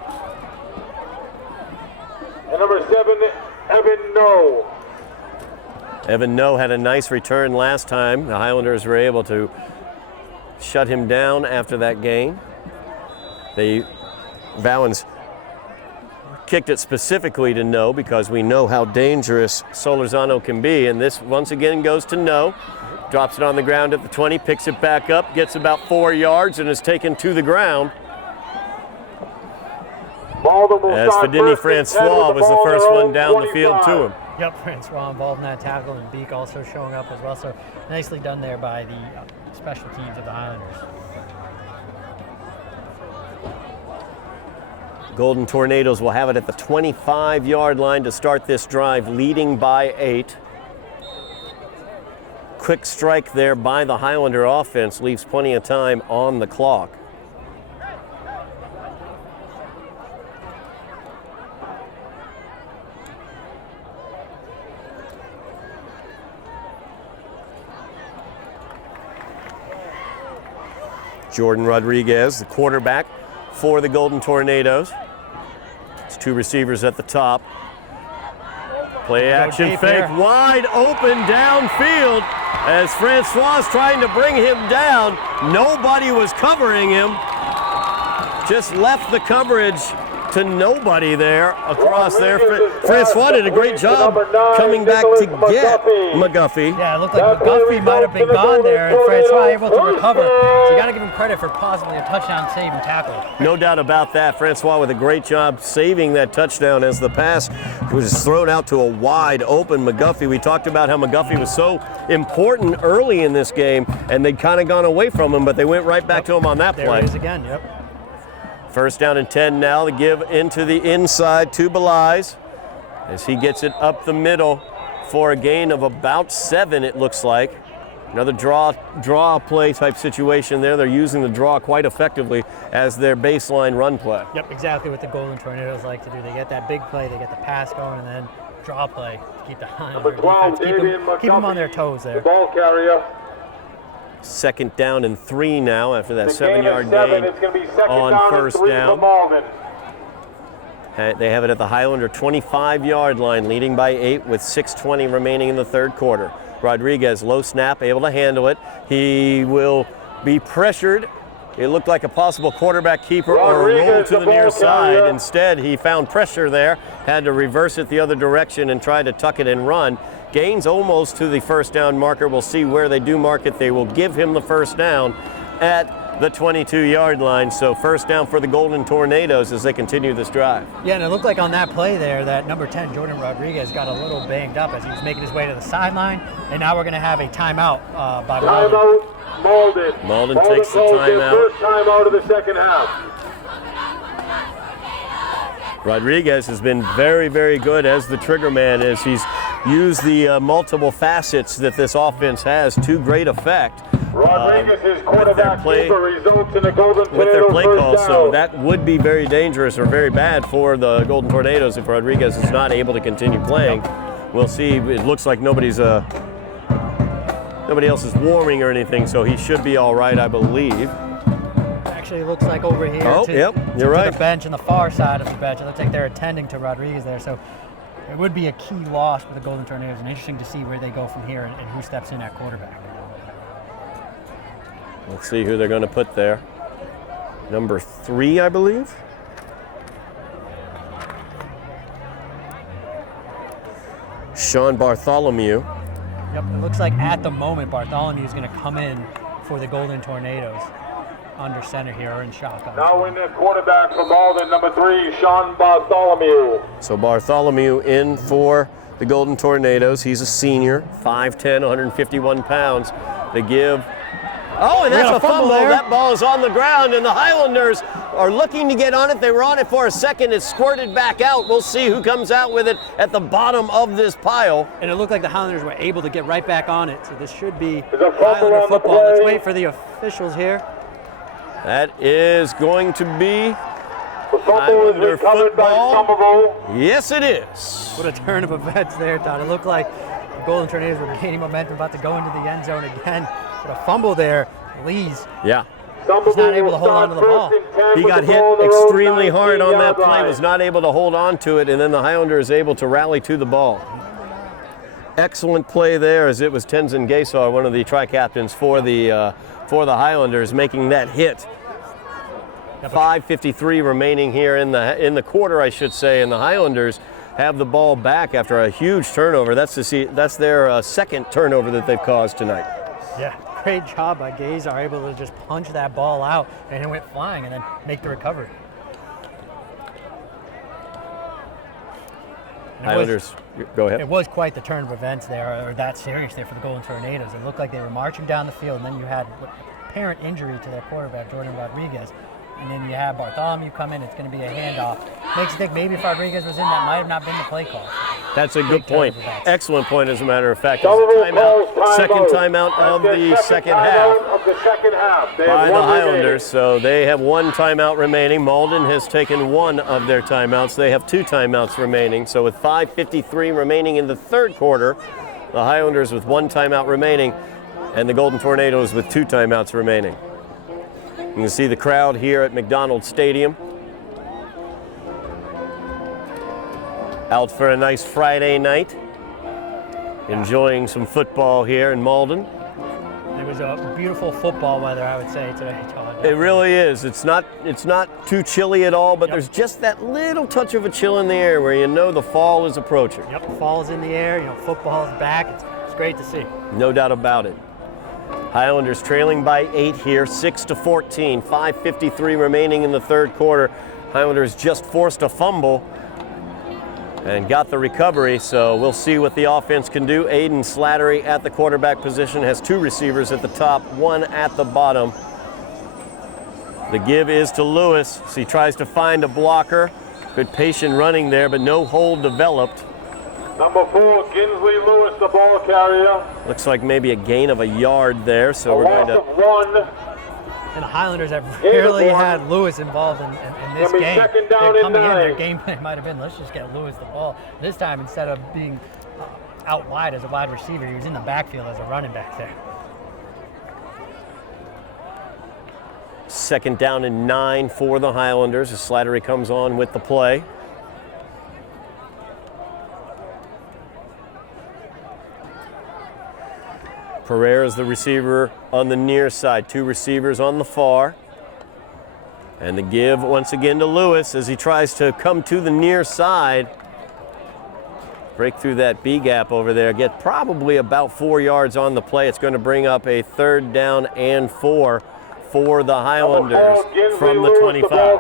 And number 7, Evan No. Evan No had a nice return last time. The Highlanders were able to shut him down after that gain. Valens kicked it specifically to no because we know how dangerous Solorzano can be. And this once again goes to no. Drops it on the ground at the 20, picks it back up, gets about 4 yards, and is taken to the ground. As Fedini Francois was the first one down the field to him. Yep, Francois involved in that tackle, and Beak also showing up as well. So nicely done there by the special teams of the Highlanders. Golden Tornadoes will have it at the 25-yard line to start this drive, leading by 8. Quick strike there by the Highlander offense leaves plenty of time on the clock. Jordan Rodriguez, the quarterback for the Golden Tornadoes. It's 2 receivers at the top. Play action fake, wide open downfield as Francois is trying to bring him down. Nobody was covering him. Just left the coverage to nobody there across there. Francois did a great job coming back to get McGuffey. Yeah, it looked like McGuffey might have been gone there, and Francois able to recover. So you got to give him credit for possibly a touchdown save and tackle. No doubt about that. Francois with a great job saving that touchdown as the pass was thrown out to a wide open McGuffey. We talked about how McGuffey was so important early in this game, and they'd kind of gone away from him, but they went right back to him on that play. There it is again, yep. First down and 10 now. The give into the inside to Belize as he gets it up the middle for a gain of about 7, it looks like. Another draw play type situation there. They're using the draw quite effectively as their baseline run play. Yep, exactly what the Golden Tornadoes like to do. They get that big play, they get the pass going, and then draw play to keep the Highlanders defense, keep them on their toes there. The ball carrier. Second down and 3 now after that 7-yard gain on first down. They have it at the Highlander 25-yard line, leading by 8 with 6:20 remaining in the third quarter. Rodriguez, low snap, able to handle it. He will be pressured. It looked like a possible quarterback keeper or a roll to the near side. Instead, he found pressure there, had to reverse it the other direction and try to tuck it and run. Gains almost to the first down marker. We'll see where they do mark it. They will give him the first down at the 22-yard line. So first down for the Golden Tornadoes as they continue this drive. Yeah, and it looked like on that play there that number 10, Jordan Rodriguez, got a little banged up as he was making his way to the sideline. And now we're going to have a timeout by Malden. Timeout, Malden. Malden takes the timeout. First timeout of the second half. Rodriguez has been very, very good as the trigger man as he's used the multiple facets that this offense has to great effect. Rodriguez's quarterback keeper results in a Golden with their Tornado play first call, down. so that would be very dangerous or very bad for the Golden Tornadoes if Rodriguez is not able to continue playing. We'll see. It looks like nobody else is warming or anything, so he should be all right, I believe. Actually, it looks like over here to the bench and the far side of the bench. It looks like they're attending to Rodriguez there, so it would be a key loss for the Golden Tornadoes, and interesting to see where they go from here and who steps in at quarterback. Let's see who they're going to put there. Number 3, I believe. Sean Bartholomew. Yep, it looks like at the moment Bartholomew is going to come in for the Golden Tornadoes under center here or in shotgun. Now in the quarterback for Malden, number 3, Sean Bartholomew. So Bartholomew in for the Golden Tornadoes. He's a senior, 5'10", 151 pounds. They give. Oh, and that's a fumble. That ball is on the ground, and the Highlanders are looking to get on it. They were on it for a second. It squirted back out. We'll see who comes out with it at the bottom of this pile. And it looked like the Highlanders were able to get right back on it, so this should be fumble Highlander on the football. play. Let's wait for the officials here. That is going to be The fumble is Highlander recovered by football. Somerville. Yes, it is. What a turn of events there, Todd. It looked like the Golden Tornadoes were gaining momentum, about to go into the end zone again. But a fumble there, Lee's. Yeah. He's not able to hold on to the ball. He got hit extremely hard on that play, was not able to hold on to it, and then the Highlander is able to rally to the ball. Excellent play there as it was Tenzin Gaysar, one of the tri-captains for the Highlanders, making that hit. 5:53 remaining here in the quarter, I should say, and the Highlanders have the ball back after a huge turnover. That's their second turnover that they've caused tonight. Yeah, great job by Gaze. Are able to just punch that ball out and it went flying and then make the recovery. Highlanders, go ahead. It was quite the turn of events there, or that series there for the Golden Tornadoes. It looked like they were marching down the field, and then you had apparent injury to their quarterback, Jordan Rodriguez. And then you have Bartholomew come in, it's going to be a handoff. Makes you think maybe if Rodriguez was in, that might have not been the play call. That's a good point. Excellent point, as a matter of fact. Timeout. Second timeout of the second half by the Highlanders. So they have one timeout remaining. Malden has taken one of their timeouts. They have two timeouts remaining. So with 5:53 remaining in the third quarter, the Highlanders with one timeout remaining, and the Golden Tornadoes with two timeouts remaining. You can see the crowd here at MacDonald Stadium. Out for a nice Friday night. Enjoying some football here in Malden. It was a beautiful football weather, I would say, today, Todd. It really is. It's not too chilly at all, but there's just that little touch of a chill in the air where you know the fall is approaching. Yep, fall is in the air, football is back. It's great to see. No doubt about it. Highlanders trailing by 8 here, 6-14, 5:53 remaining in the third quarter. Highlanders just forced a fumble and got the recovery, so we'll see what the offense can do. Aiden Slattery at the quarterback position has two receivers at the top, one at the bottom. The give is to Lewis, so he tries to find a blocker. Good patient running there, but no hold developed. Number 4, Ginsley Lewis, the ball carrier. Looks like maybe a gain of a yard there, so we're going to... One. And the Highlanders have rarely had Lewis involved in this game. Second down They're and coming in, 9. their game plan might have been, let's just get Lewis the ball. This time, instead of being out wide as a wide receiver, he was in the backfield as a running back there. Second down and 9 for the Highlanders as Slattery comes on with the play. Pereira's the receiver on the near side, two receivers on the far. And the give once again to Lewis as he tries to come to the near side. Break through that B gap over there, get probably about 4 yards on the play. It's going to bring up a third down and 4 for the Highlanders from the 25.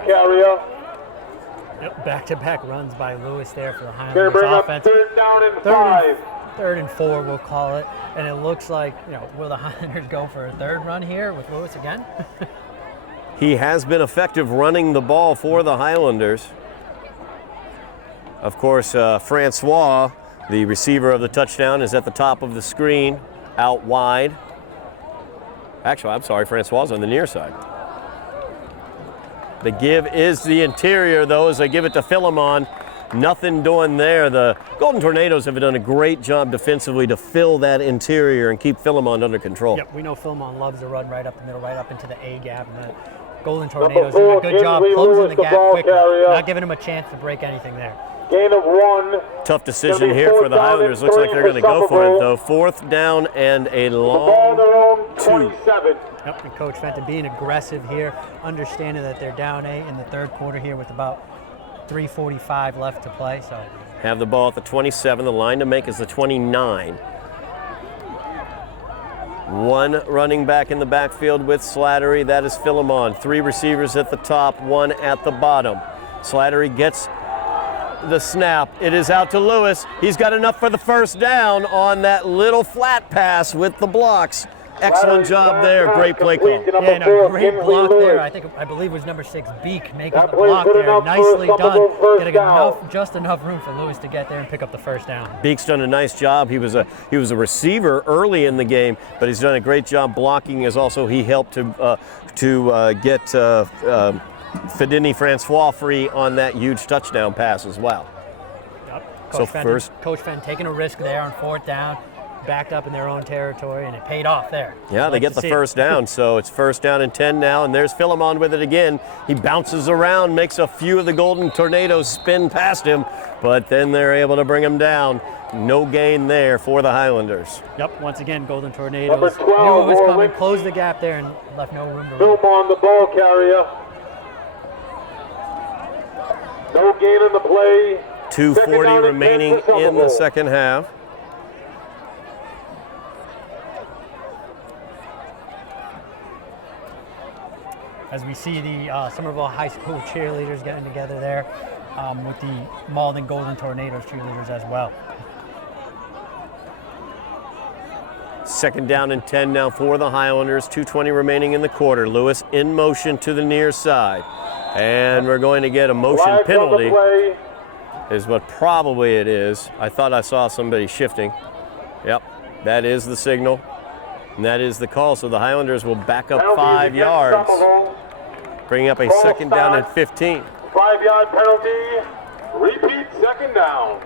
Yep, back-to-back runs by Lewis there for the Highlanders offense. Third down and 5. Third and 4, we'll call it. And it looks like, will the Highlanders go for a third run here with Lewis again? He has been effective running the ball for the Highlanders. Of course, Francois, the receiver of the touchdown, is at the top of the screen, out wide. Actually, I'm sorry, Francois is on the near side. The give is the interior, though, as they give it to Philemon. Nothing doing there. The Golden Tornadoes have done a great job defensively to fill that interior and keep Philemon under control. Yep, we know Philemon loves to run right up the middle, right up into the A gap. And the Golden Tornadoes do a good job closing the gap quickly, not giving them a chance to break anything there. Gain of 1. Tough decision here for the Highlanders. Looks like they're going to go for it, though. Fourth down and a long 2. Yep, and Coach Fenton being aggressive here, understanding that they're down 8 in the third quarter here with about 3:45 left to play. So have the ball at the 27. The line to make is the 29. One running back in the backfield with Slattery. That is Philemon. 3 receivers at the top, 1 at the bottom. Slattery gets the snap. It is out to Lewis. He's got enough for the first down on that little flat pass with the blocks. Excellent job there. Great play call. Yeah, and a great block there. I believe it was number 6, Beak, making the block there. Nicely done. Getting just enough room for Lewis to get there and pick up the first down. Beak's done a nice job. He was a receiver early in the game, but he's done a great job blocking. As also he helped to get Fedini Francois free on that huge touchdown pass as well. Yep. Coach Fenton taking a risk there on 4th down. Backed up in their own territory, and it paid off there. Yeah, they get the first down, so it's 1st down and 10 now, and there's Philemon with it again. He bounces around, makes a few of the Golden Tornadoes spin past him, but then they're able to bring him down. No gain there for the Highlanders. Yep, once again, Golden Tornadoes knew it was coming, closed the gap there, and left no room to run. Philemon, the ball carrier. No gain in the play. 2:40 remaining in the second half. As we see the Somerville High School cheerleaders getting together there with the Malden Golden Tornadoes cheerleaders as well. Second down and 10 now for the Highlanders. 2:20 remaining in the quarter. Lewis in motion to the near side. And we're going to get a motion penalty, is what probably it is. I thought I saw somebody shifting. Yep, that is the signal. And that is the call. So the Highlanders will back up 5 yards, bringing up a second down and 15. 5-yard penalty. Repeat, second down.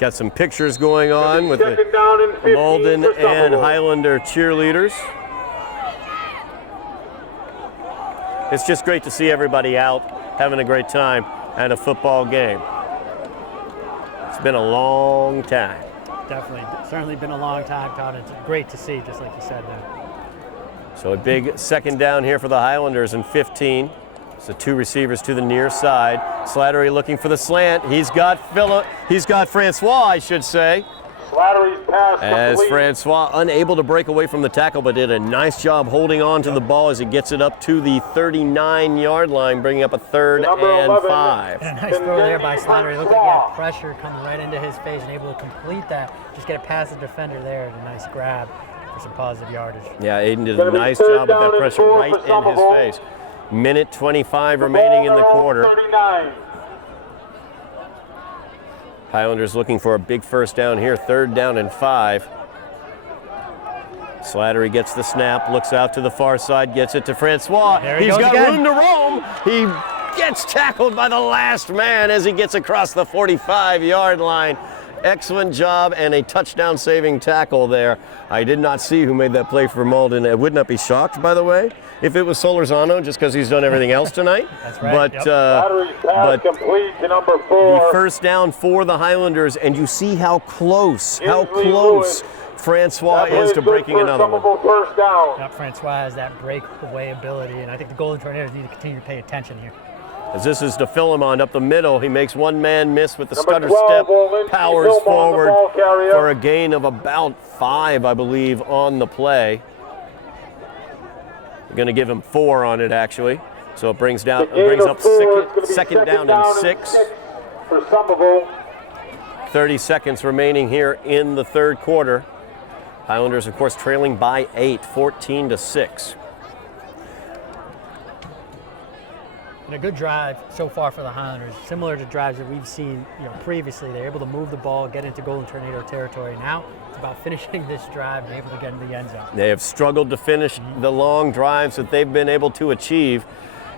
Got some pictures going on with Second down and 15 Malden for and Somerville. Highlander cheerleaders. It's just great to see everybody out having a great time at a football game. It's been a long time. Definitely, certainly been a long time, Todd. It's great to see, just like you said there. So a big second down here for the Highlanders in 15. So 2 receivers to the near side. Slattery looking for the slant. He's got Francois, I should say. Slattery's pass As complete. Francois unable to break away from the tackle, but did a nice job holding on to the ball as he gets it up to the 39-yard line, bringing up a third Number and 11. 5. And a nice throw there by Slattery. It looked like he had pressure coming right into his face and able to complete that. Just get it past the defender there and a nice grab for some positive yardage. Yeah, Aiden did a nice job with that pressure right in his face. Minute 25 remaining in the quarter. 39. Highlanders looking for a big first down here, third down and 5. Slattery gets the snap, looks out to the far side, gets it to Francois. There he He's goes got again. room to roam. He gets tackled by the last man as he gets across the 45-yard line. Excellent job and a touchdown-saving tackle there. I did not see who made that play for Malden. I would not be shocked, by the way, if it was Solorzano, just because he's done everything else tonight. That's right, But, yep. Slattery's pass but complete to number the 4. first down for the Highlanders, and you see how close Kinsley Lewis. Francois That play is to good breaking for another one. Somerville first down. Yep, Francois has that breakaway ability, and I think the Golden Tornadoes need to continue to pay attention here. As this is to Philemon up the middle, he makes one man miss with the Number stutter 12, step, Lindsey powers Philemon, the forward ball carrier. for a gain of about 5, I believe, on the play. We're going to give him 4 on it, actually. So it brings The gain of up 4 is gonna be second down and 6. for Somerville. 30 seconds remaining here in the third quarter. Highlanders, of course, trailing by 8, 14-6. And a good drive so far for the Highlanders, similar to drives that we've seen, previously. They're able to move the ball, get into Golden Tornado territory. Now it's about finishing this drive and able to get into the end zone. They have struggled to finish the long drives that they've been able to achieve,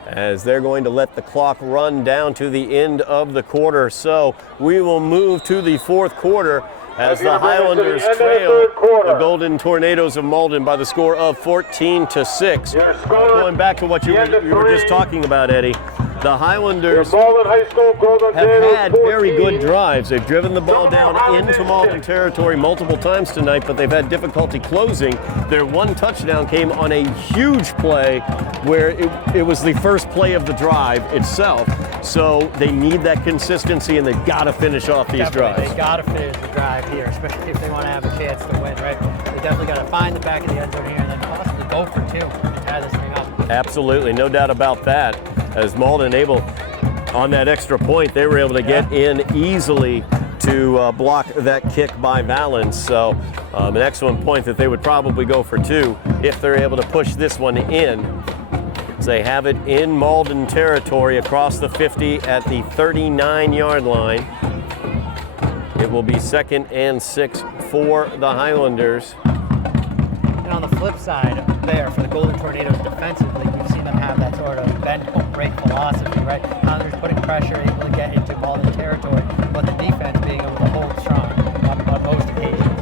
as they're going to let the clock run down to the end of the quarter. So we will move to the fourth quarter as the Highlanders trail the Golden Tornadoes of Malden by the score of 14-6. Going back to what you were just talking about, Eddie, the Highlanders Malden High School Golden have Tornadoes had very 14. good drives. They've driven the ball down into Malden territory multiple times tonight, but they've had difficulty closing. Their one touchdown came on a huge play where it was the first play of the drive itself. So they need that consistency, and they've got to finish off these drives. They got to finish the drive here, especially if they want to have a chance to win, right? They definitely got to find the back of the end zone here and then possibly go for 2 and tie this thing up. Absolutely, no doubt about that. As Malden able, on that extra point, they were able to get in easily to block that kick by Valens. So an excellent point that they would probably go for 2 if they're able to push this one in. They have it in Malden territory across the 50 at the 39-yard line. It will be 2nd and 6 for the Highlanders. And on the flip side there, for the Golden Tornadoes defensively, we've seen them have that sort of bend, don't break philosophy, right? Highlanders putting pressure, able to get into Malden territory, but the defense being able to hold strong on most occasions.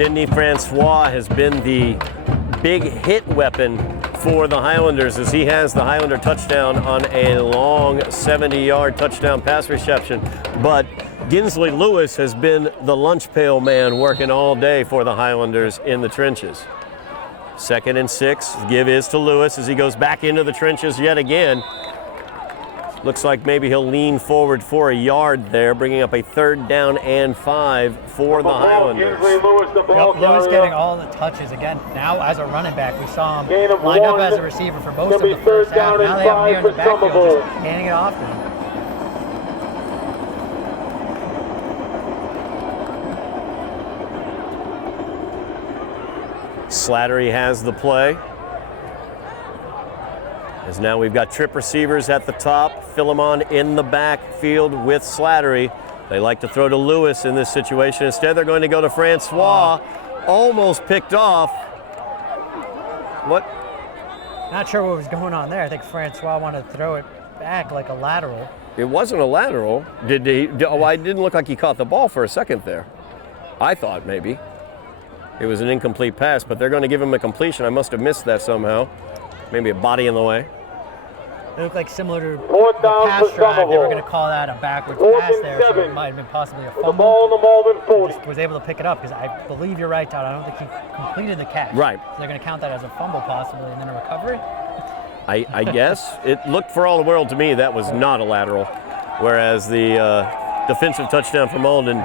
Eddy Francois has been the big hit weapon for the Highlanders, as he has the Highlander touchdown on a long 70-yard touchdown pass reception. But Kinsley Lewis has been the lunch pail man working all day for the Highlanders in the trenches. 2nd and 6. The give is to Lewis as he goes back into the trenches yet again. Looks like maybe he'll lean forward for a yard there, bringing up a 3rd down and 5 for the Highlanders. Lewis getting all the touches again. Now as a running back, we saw him lined up as a receiver for most of the first half. Now they have him here in the backfield, just handing it off to him. Slattery has the play. As now we've got trip receivers at the top, Philemon in the backfield with Slattery. They like to throw to Lewis in this situation. Instead, they're going to go to Francois. Almost picked off. What? Not sure what was going on there. I think Francois wanted to throw it back like a lateral. It wasn't a lateral. Did he? Oh, it didn't look like he caught the ball for a second there. I thought maybe. It was an incomplete pass, but they're going to give him a completion. I must have missed that somehow. Maybe a body in the way. It looked like similar to Fourth the down pass for drive. They were Somerville. going to call that a backwards Fourth pass and there, so 7. it might have been possibly a The fumble. ball in the Malden 40. Was able to pick it up because I believe you're right, Todd. I don't think he completed the catch. Right. So they're going to count that as a fumble possibly and then a recovery. I guess it looked for all the world to me that was not a lateral, whereas the defensive touchdown for Malden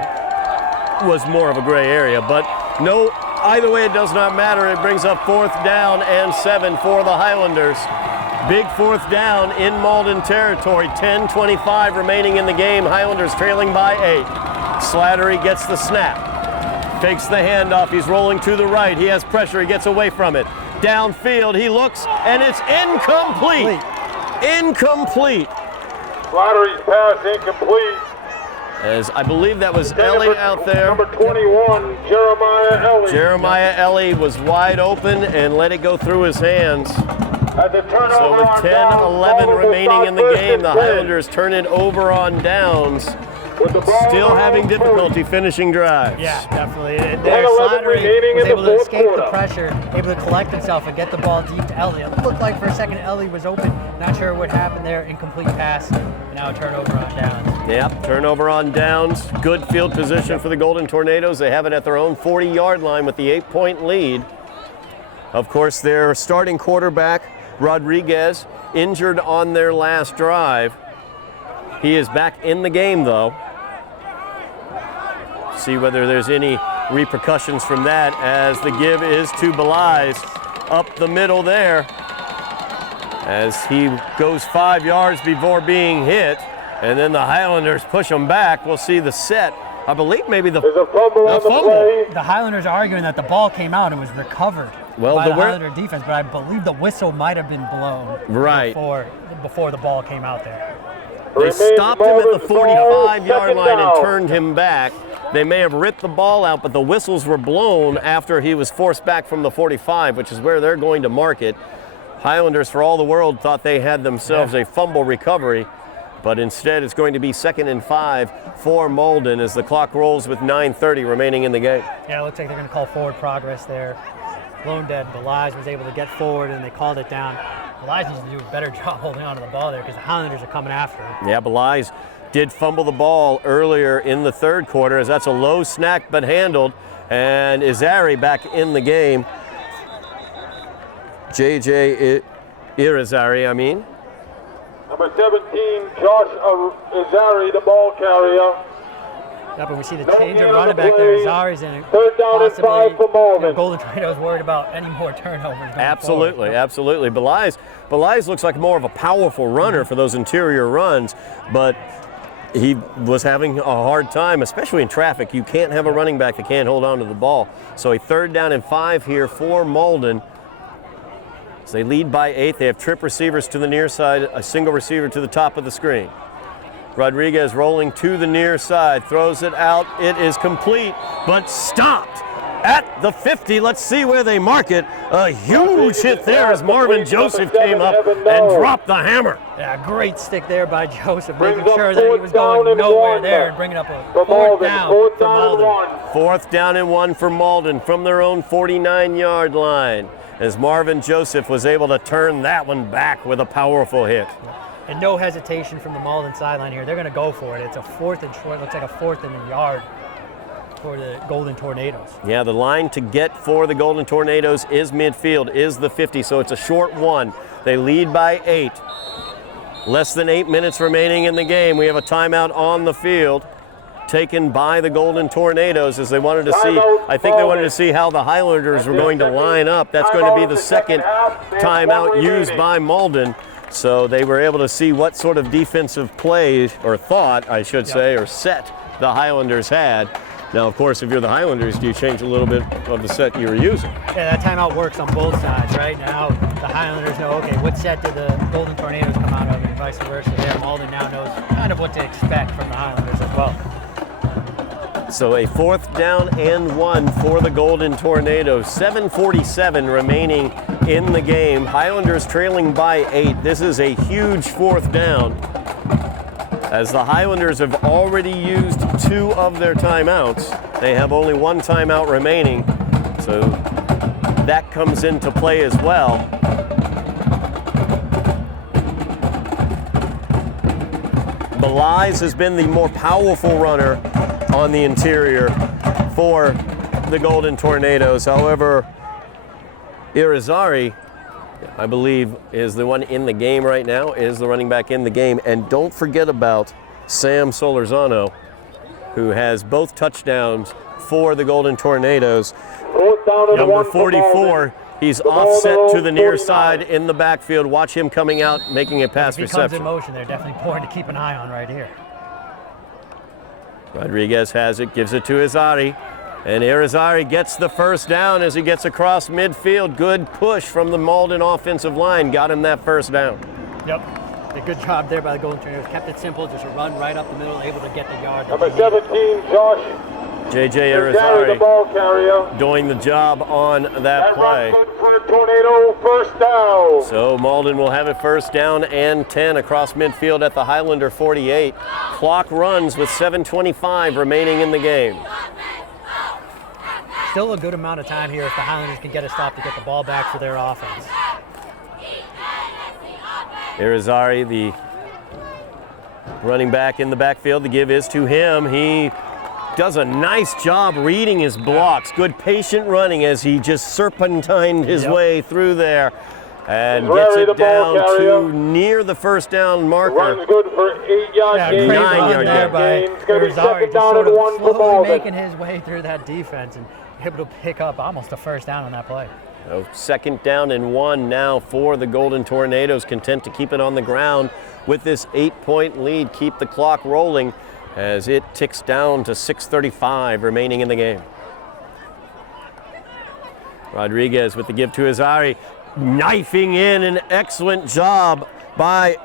was more of a gray area. But no, either way, it does not matter. It brings up 4th down and 7 for the Highlanders. Big 4th down in Malden territory. 10:25 remaining in the game. Highlanders trailing by 8. Slattery gets the snap. Fakes the handoff. He's rolling to the right. He has pressure. He gets away from it. Downfield, he looks, and it's incomplete. Incomplete. Slattery's pass incomplete. As I believe that was Ellie out there. Number 21, Jeremiah Ellie. Jeremiah Ellie was wide open and let it go through his hands. At the turnover So with on 10-11 downs, remaining in the first game, and the 10. Highlanders turn it over on downs. With the ball Still on having the difficulty finishing drives. Yeah, definitely. And 10-11 there, Slattery remaining was in the able to fourth escape the quarter. pressure, able to collect himself and get the ball deep to Ellie. It looked like for a second Ellie was open. Not sure what happened there. Incomplete pass. Now a turnover on downs. Yep, turnover on downs. Good field position for the Golden Tornadoes. They have it at their own 40-yard line with the 8-point lead. Of course, their starting quarterback, Rodriguez, injured on their last drive. He is back in the game, though. See whether there's any repercussions from that as the give is to Belize up the middle there as he goes 5 yards before being hit, and then the Highlanders push him back. We'll see the set. I believe maybe the There's a fumble on the play. The Highlanders are arguing that the ball came out and was recovered by the Highlander defense, but I believe the whistle might have been blown before the ball came out there. They stopped him at the Malden's ball, 45-yard line second and down. turned him back. They may have ripped the ball out, but the whistles were blown after he was forced back from the 45, which is where they're going to mark it. Highlanders, for all the world, thought they had themselves a fumble recovery, but instead it's going to be 2nd and 5 for Malden as the clock rolls with 9:30 remaining in the game. Yeah, it looks like they're going to call forward progress there. Blown dead. Belize was able to get forward and they called it down. Belize needs to do a better job holding on to the ball there because the Highlanders are coming after him. Yeah, Belize did fumble the ball earlier in the 3rd quarter as that's a low snack but handled, and Izari back in the game. JJ Irizarry, I mean. Number 17, Josh Izari, the ball carrier. Yep, and we see the change of running back there. Zari's in it. 3rd down and 5 for Malden. Golden Tornadoes worried about any more turnovers going Absolutely, forward. absolutely. Belize looks like more of a powerful runner for those interior runs, but he was having a hard time, especially in traffic. You can't have a running back that can't hold on to the ball. So a 3rd down and 5 here for Malden. So they lead by 8. They have trip receivers to the near side, a single receiver to the top of the screen. Rodriguez rolling to the near side, throws it out. It is complete, but stopped at the 50. Let's see where they mark it. A huge hit there as Marvin Joseph came up and dropped the hammer. Yeah, great stick there by Joseph, making Brings up sure that he was 4th down going and nowhere 1 there and bringing up a for 4th Malden. down 4th for down and Malden. 1. 4th down and 1 for Malden from their own 49-yard line as Marvin Joseph was able to turn that one back with a powerful hit. And no hesitation from the Malden sideline here. They're going to go for it. It's a 4th and short. Looks like a 4th and a yard. for the Golden Tornadoes. Yeah, the line to get for the Golden Tornadoes is midfield, is the 50, so it's a short one. They lead by 8. Less than 8 minutes remaining in the game. We have a timeout on the field taken by the Golden Tornadoes as they wanted to see, I think they wanted to see how the Highlanders were going to line up. That's going to be the second timeout used by Malden. So they were able to see what sort of defensive play, or thought, I should say, or set the Highlanders had. Now, of course, if you're the Highlanders, do you change a little bit of the set you were using? Yeah, that timeout works on both sides, right? Now the Highlanders know, okay, what set did the Golden Tornadoes come out of, and vice versa there. Malden now knows kind of what to expect from the Highlanders as well. So a 4th down and 1 for the Golden Tornadoes. 7:47 remaining in the game. Highlanders trailing by 8. This is a huge 4th down, as the Highlanders have already used 2 of their timeouts. They have only 1 timeout remaining, so that comes into play as well. Belize has been the more powerful runner on the interior for the Golden Tornadoes. However, Irizarry, I believe, is the one in the game right now, is the running back in the game. And don't forget about Sam Solorzano, who has both touchdowns for the Golden Tornadoes. Number 44, he's offset to the near side in the backfield. Watch him coming out, making a pass If he comes in reception. motion, they're definitely important to keep an eye on right here. Rodriguez has it, gives it to Irizarry, and Irizarry gets the first down as he gets across midfield. Good push from the Malden offensive line, got him that first down. Yep. A good job there by the Golden Tornadoes. Kept it simple, just a run right up the middle, able to get the yard. Number 17, Josh. J.J. The Irizarry ball carrier. doing the job on that play. Good for a Tornado first down. So Malden will have it first down and 10 across midfield at the Highlander 48. Clock runs with 7:25 remaining in the game. Still a good amount of time here if the Highlanders can get a stop to get the ball back for their offense. Irizarry, the running back in the backfield. The give is to him. He does a nice job reading his blocks. Good patient running as he just serpentined his way through there and gets it down to near the first down marker. Runs good for 8-yard gain. Great 9 run yard there gain. by It's going to be Irizarry, second just down sort and of 1 for slowly Malden. making his way through that defense and able to pick up almost a first down on that play. So 2nd down and 1 now for the Golden Tornadoes, content to keep it on the ground with this 8-point lead. Keep the clock rolling as it ticks down to 6:35 remaining in the game. Rodriguez with the give to Irizarry, knifing in, an excellent job by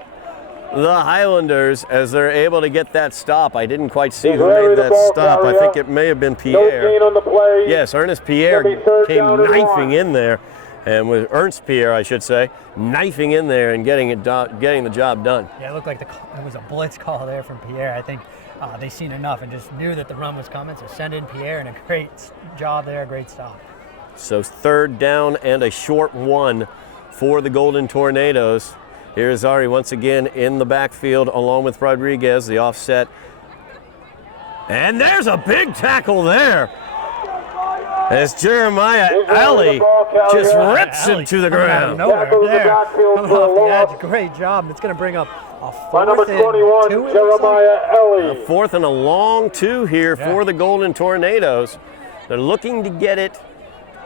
the Highlanders as they're able to get that stop. I didn't quite see who made that stop. I think it may have been No gain Pierre. on the play. Yes, Ernest Pierre It's gonna be third came down and knifing 1. in there, and with Ernst Pierre, I should say, knifing in there and getting the job done. Yeah, it looked like it was a blitz call there from Pierre. I think they seen enough and just knew that the run was coming, so send in Pierre, and a great job there, great stop. So 3rd down and a short 1 for the Golden Tornadoes. Here's Ari once again in the backfield along with Rodriguez, the offset. And there's a big tackle there as Jeremiah Alley just rips him to the ground. Nowhere Tackle in the there. backfield Coming for a off the loss. edge, great job. It's going to bring up a By number 4th and 21, 2. it looks like. Jeremiah Ellie. 4th and a long 2 here for the Golden Tornadoes. They're looking to get it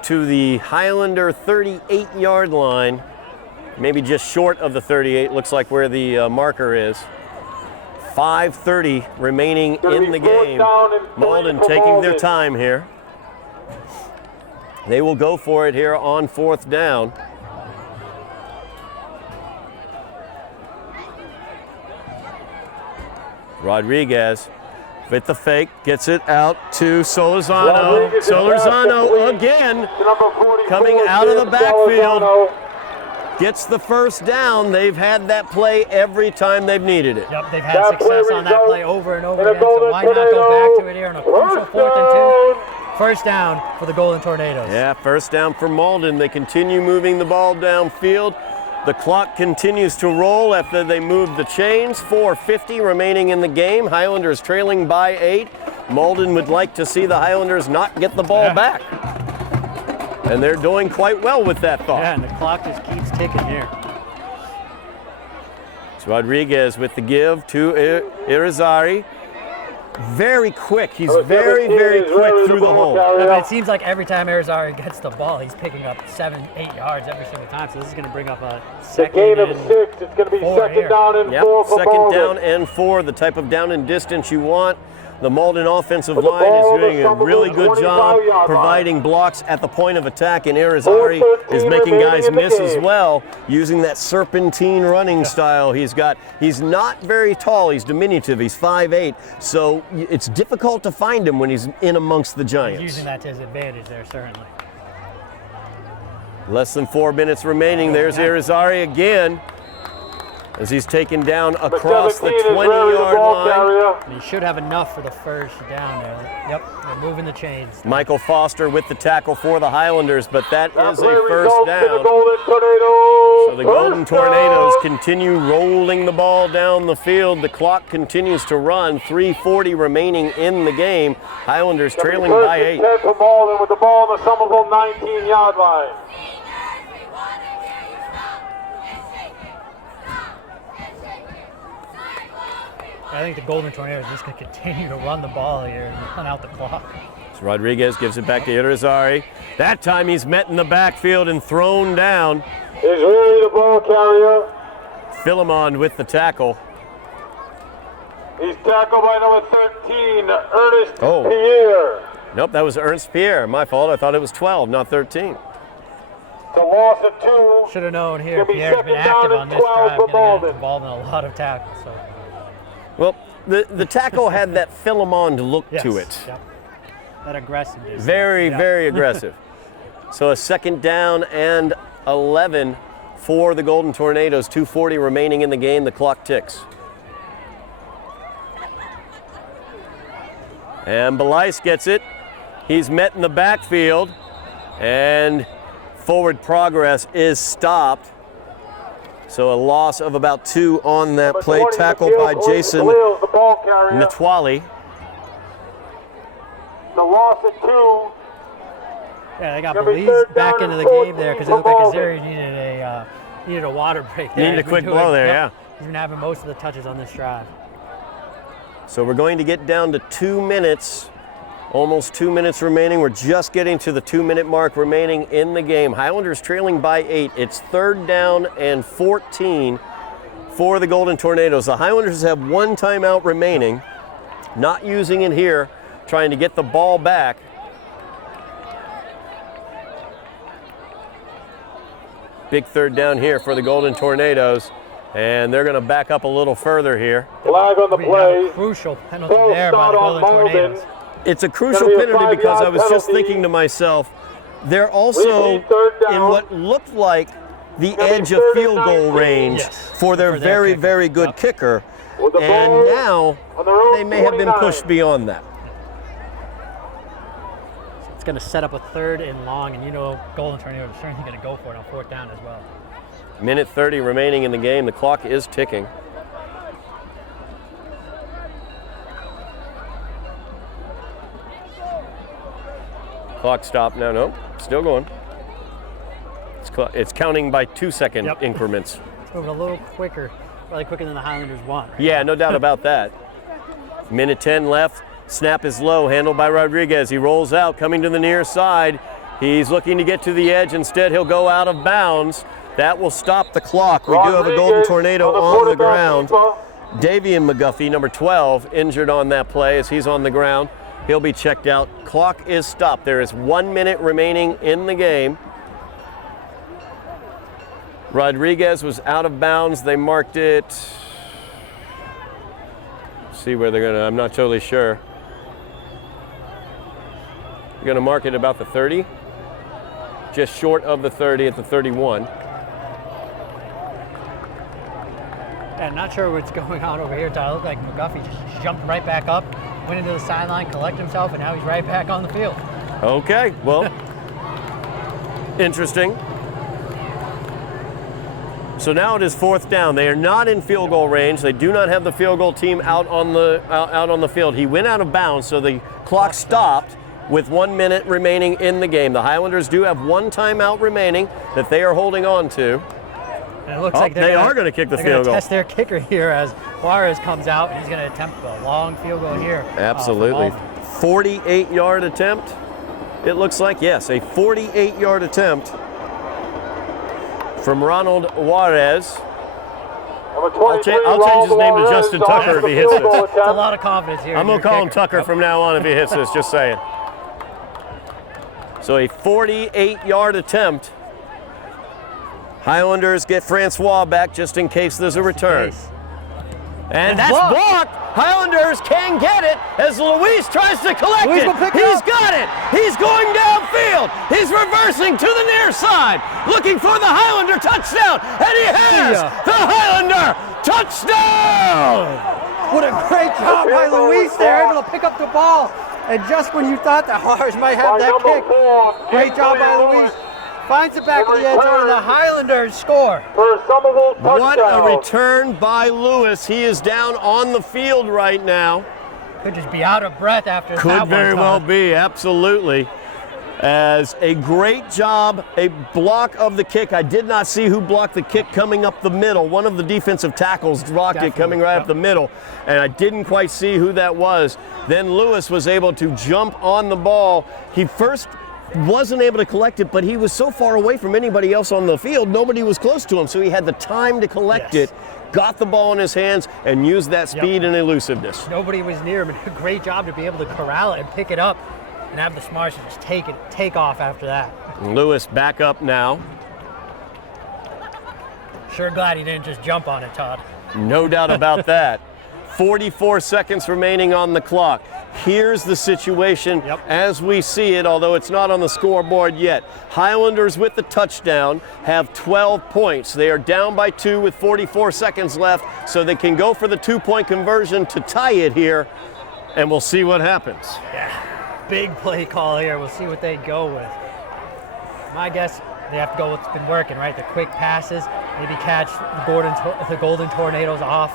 to the Highlander 38-yard line, maybe just short of the 38, looks like where the marker is. 5:30 remaining in the game. Malden taking their time here. They will go for it here on 4th down. Rodriguez with the fake, gets it out to Solorzano. Solorzano again coming out of the backfield. Gets the first down. They've had that play every time they've needed it. Yep, they've had success on that play over and over again, so why not go back to it here on a crucial 4th and 2? First down for the Golden Tornadoes. Yeah, first down for Malden. They continue moving the ball downfield. The clock continues to roll after they move the chains. 4:50 remaining in the game. Highlanders trailing by 8. Malden would like to see the Highlanders not get the ball back. And they're doing quite well with that thought. Yeah, and the clock just keeps ticking here. It's Rodriguez with the give to Irizarry. Very quick. He's very, very quick through the hole. Yeah, but it seems like every time Irizarry gets the ball, he's picking up 7-8 yards every single time. So this is going to bring up a second gain of and 6. It's going to be second down and 4 for second Malden. down and 4, the type of down and distance you want. The Malden offensive line is doing a really good job providing blocks at the point of attack, and Irizarry is making guys miss as well, using that serpentine running style he's got. He's not very tall, he's diminutive, he's 5'8", so it's difficult to find him when he's in amongst the Giants. He's using that to his advantage there, certainly. Less than 4 minutes remaining. There's Irizarry again, as he's taken down across the 20-yard line. And he should have enough for the first down there. Yep, they're moving the chains. Michael Foster with the tackle for the Highlanders, but that is a first down. So the Golden Tornadoes continue rolling the ball down the field. The clock continues to run. 3:40 remaining in the game. Highlanders trailing by 8. For Malden with the ball on the Somerville 19-yard line. I think the Golden Tornadoes are just going to continue to run the ball here and run out the clock. So Rodriguez gives it back to Irizarry. That time he's met in the backfield and thrown down. Is really the ball carrier. Philemon with the tackle. He's tackled by number 13, Ernest Oh. Pierre. Nope, that was Ernst Pierre. My fault. I thought it was 12, not 13. It's a loss of 2. Should have known here. It'll be Pierre's been second down active and on this 12 drive, for getting Malden. involved in a lot of tackles. So. Well, the tackle had that Philemon look to it. Yep. That aggressiveness. Very, Yeah. very aggressive. So a second down and 11 for the Golden Tornadoes. 2:40 remaining in the game. The clock ticks. And Belice gets it. He's met in the backfield, and forward progress is stopped. So a loss of about 2 on that play, tackled by Jason Natwali. The loss of 2. Yeah, they got Gonna be Belize third back down into the and 14 game there because it for looked like Malden. Azeri needed a water break there. Needed a He's been quick doing- blow there, yep. yeah. He's been having most of the touches on this drive. So we're going to get down to 2 minutes, almost 2 minutes remaining. We're just getting to the 2-minute mark remaining in the game. Highlanders trailing by 8. It's third down and 14 for the Golden Tornadoes. The Highlanders have 1 timeout remaining, not using it here, trying to get the ball back. Big third down here for the Golden Tornadoes, and they're going to back up a little further here. Flag on the We have play. a crucial penalty Full there by start the on Golden Malden. Tornadoes. It's a crucial Gonna be a penalty because I 5-yard was just penalty. thinking to myself, they're also Repeat third down. in what looked like the Gonna be edge of 3rd and field goal 19. range Yes, for their for their very, kicker. very good Yep. kicker. With the And ball now on their own they may have been 29. pushed beyond that. It's going to set up a 3rd and long, and Golden Tornadoes are certainly going to go for it on 4th down as well. Minute 30 remaining in the game. The clock is ticking. Clock stopped. No, still going. It's counting by 2-second Yep. increments. It's moving a little quicker, probably quicker than the Highlanders want. Right? Yeah, no doubt about that. Minute 10 left. Snap is low, handled by Rodriguez. He rolls out, coming to the near side. He's looking to get to the edge. Instead, he'll go out of bounds. That will stop the clock. We do have a Golden Tornado on the ground. Davian McGuffey, number 12, injured on that play as he's on the ground. He'll be checked out. Clock is stopped. There is 1 minute remaining in the game. Rodriguez was out of bounds. They marked it. See where they're gonna, I'm not totally sure. They're gonna mark it about the 30. Just short of the 30 at the 31. Yeah, not sure what's going on over here, Todd. It looked like McGuffey just jumped right back up, went into the sideline, collected himself, and now he's right back on the field. Okay, well, interesting. So now it is 4th down. They are not in field goal range. They do not have the field goal team out on the field. He went out of bounds, so the clock stopped with 1 minute remaining in the game. The Highlanders do have 1 timeout remaining that they are holding on to. And it looks like they are going to kick the field goal. Test their kicker here as Juarez comes out. He's going to attempt a long field goal here. Absolutely. 48-yard attempt. It looks like, yes, a 48-yard attempt from Ronald Juarez. I'll change his name to Justin Tucker if he hits this. It's a lot of confidence here. I'm going to call him Tucker from now on if he hits this, just saying. So a 48-yard attempt. Highlanders get Francois back just in case there's a return. And that's blocked. Highlanders can get it as Luis tries to collect it. He's got it. He's going downfield. He's reversing to the near side, looking for the Highlander touchdown. And he has the Highlander touchdown. What a great job by Luis there, able to pick up the ball. And just when you thought the Highlanders might have that kick, great job by Luis. Finds it back in the end zone, and the Highlanders score. What a return by Lewis. He is down on the field right now. Could just be out of breath after that. Could very well be, absolutely. As a great job, a block of the kick. I did not see who blocked the kick coming up the middle. One of the defensive tackles blocked it coming right up the middle, and I didn't quite see who that was. Then Lewis was able to jump on the ball. He first wasn't able to collect it, but he was so far away from anybody else on the field, nobody was close to him, so he had the time to collect it, got the ball in his hands, and used that speed and elusiveness. Nobody was near him, and a great job to be able to corral it and pick it up and have the smarts to just take off after that. Lewis back up now. Sure glad he didn't just jump on it, Todd. No doubt about that. 44 seconds remaining on the clock. Here's the situation as we see it, although it's not on the scoreboard yet. Highlanders with the touchdown have 12 points. They are down by 2 with 44 seconds left, so they can go for the 2-point conversion to tie it here, and we'll see what happens. Yeah, big play call here. We'll see what they go with. My guess, they have to go with what's been working, right? The quick passes, maybe catch the Golden Tornadoes off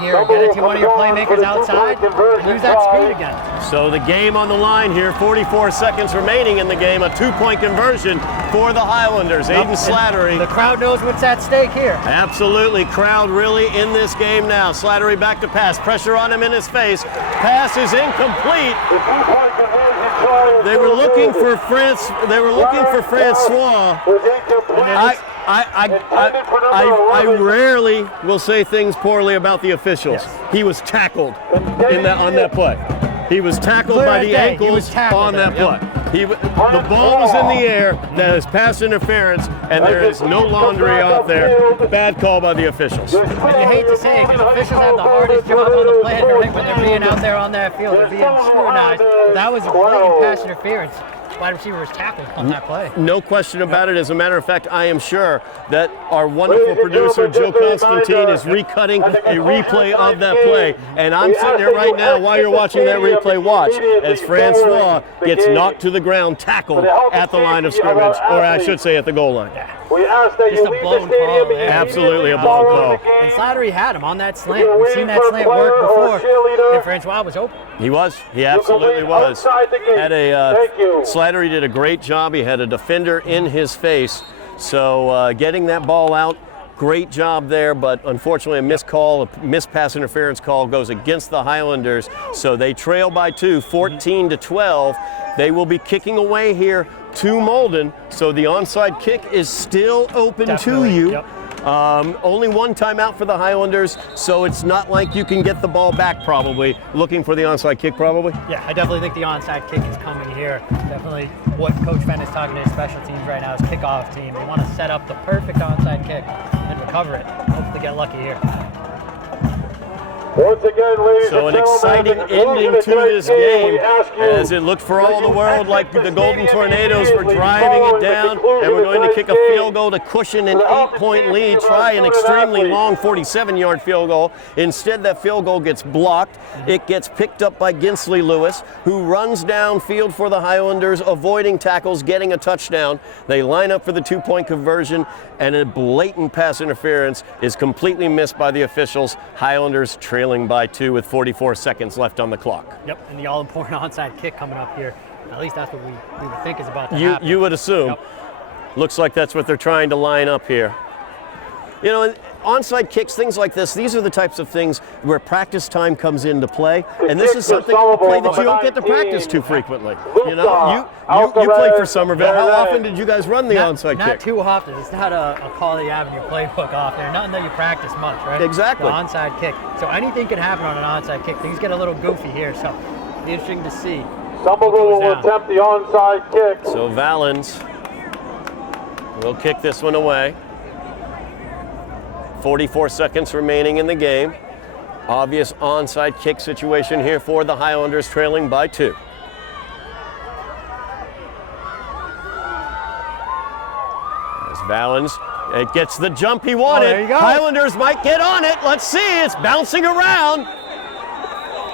here, get it to one of your playmakers outside, and use that speed again. So the game on the line here, 44 seconds remaining in the game, a 2-point conversion for the Highlanders. Aiden Slattery. The crowd knows what's at stake here. Absolutely, crowd really in this game now. Slattery back to pass, pressure on him in his face. Pass is incomplete. They were looking for Francois. I rarely will say things poorly about the officials. He was tackled on that play. He was tackled by the ankles on that play. The ball was in the air. That is pass interference, and there is no laundry out there. Bad call by the officials. And you hate to say it, because officials have the hardest job on the planet, right, when they're being out there on that field. They're being scrutinized. That was a blatant pass interference. Wide receiver was tackled on that play. No question about it. As a matter of fact, I am sure that our wonderful producer, Joe Constantine, is recutting a replay of that play. And I'm sitting there right now while you're watching that replay, watch as Francois gets knocked to the ground, tackled at the line of scrimmage, or I should say at the goal line. We ask that Just a blown call there. Absolutely a blown call. And Slattery had him on that slant. We've seen that slant work before, and Francois was open. He was. He absolutely was. Slattery did a great job. He had a defender in his face. So getting that ball out, great job there. But unfortunately, a missed pass interference call goes against the Highlanders. So they trail by 2, 14-12. They will be kicking away here to Malden. So the onside kick is still open to you. Yep. Only one timeout for the Highlanders, so it's not like you can get the ball back probably. Looking for the onside kick probably? Yeah, I definitely think the onside kick is coming here. Definitely what Coach Fenn is talking to his special teams right now is kickoff team. They want to set up the perfect onside kick and recover it. Hopefully get lucky here. Once again, ladies So and an gentlemen, exciting at the conclusion ending of to tonight's this game, we ask you as it looked for all the world like the Golden Tornadoes were immediately driving it following the down, conclusion and we're of going to tonight's kick a game. field goal to cushion an 8-point lead, try an extremely long 47-yard field goal. Instead, that field goal gets blocked. It gets picked up by Ginsley Lewis, who runs downfield for the Highlanders, avoiding tackles, getting a touchdown. They line up for the 2-point conversion, and a blatant pass interference is completely missed by the officials. Highlanders trailing by 2 with 44 seconds left on the clock. Yep, and the all-important onside kick coming up here. At least that's what we would think is about to happen. You would assume. Yep. Looks like that's what they're trying to line up here. You know, and onside kicks, things like this, these are the types of things where practice time comes into play. And this is something a play that you don't get to practice too frequently. You know, you played for Somerville. How often did you guys run the onside kick? Not too often. It's not a call that you have in your playbook off there. Nothing that you practice much, right? Exactly. The onside kick. So anything can happen on an onside kick. Things get a little goofy here, so it'll be interesting to see. Somerville will attempt the onside kick. So Valens will kick this one away. 44 seconds remaining in the game. Obvious onside kick situation here for the Highlanders, trailing by 2. As Valens, it gets the jump he wanted. there you go. Highlanders might get on it. Let's see, it's bouncing around.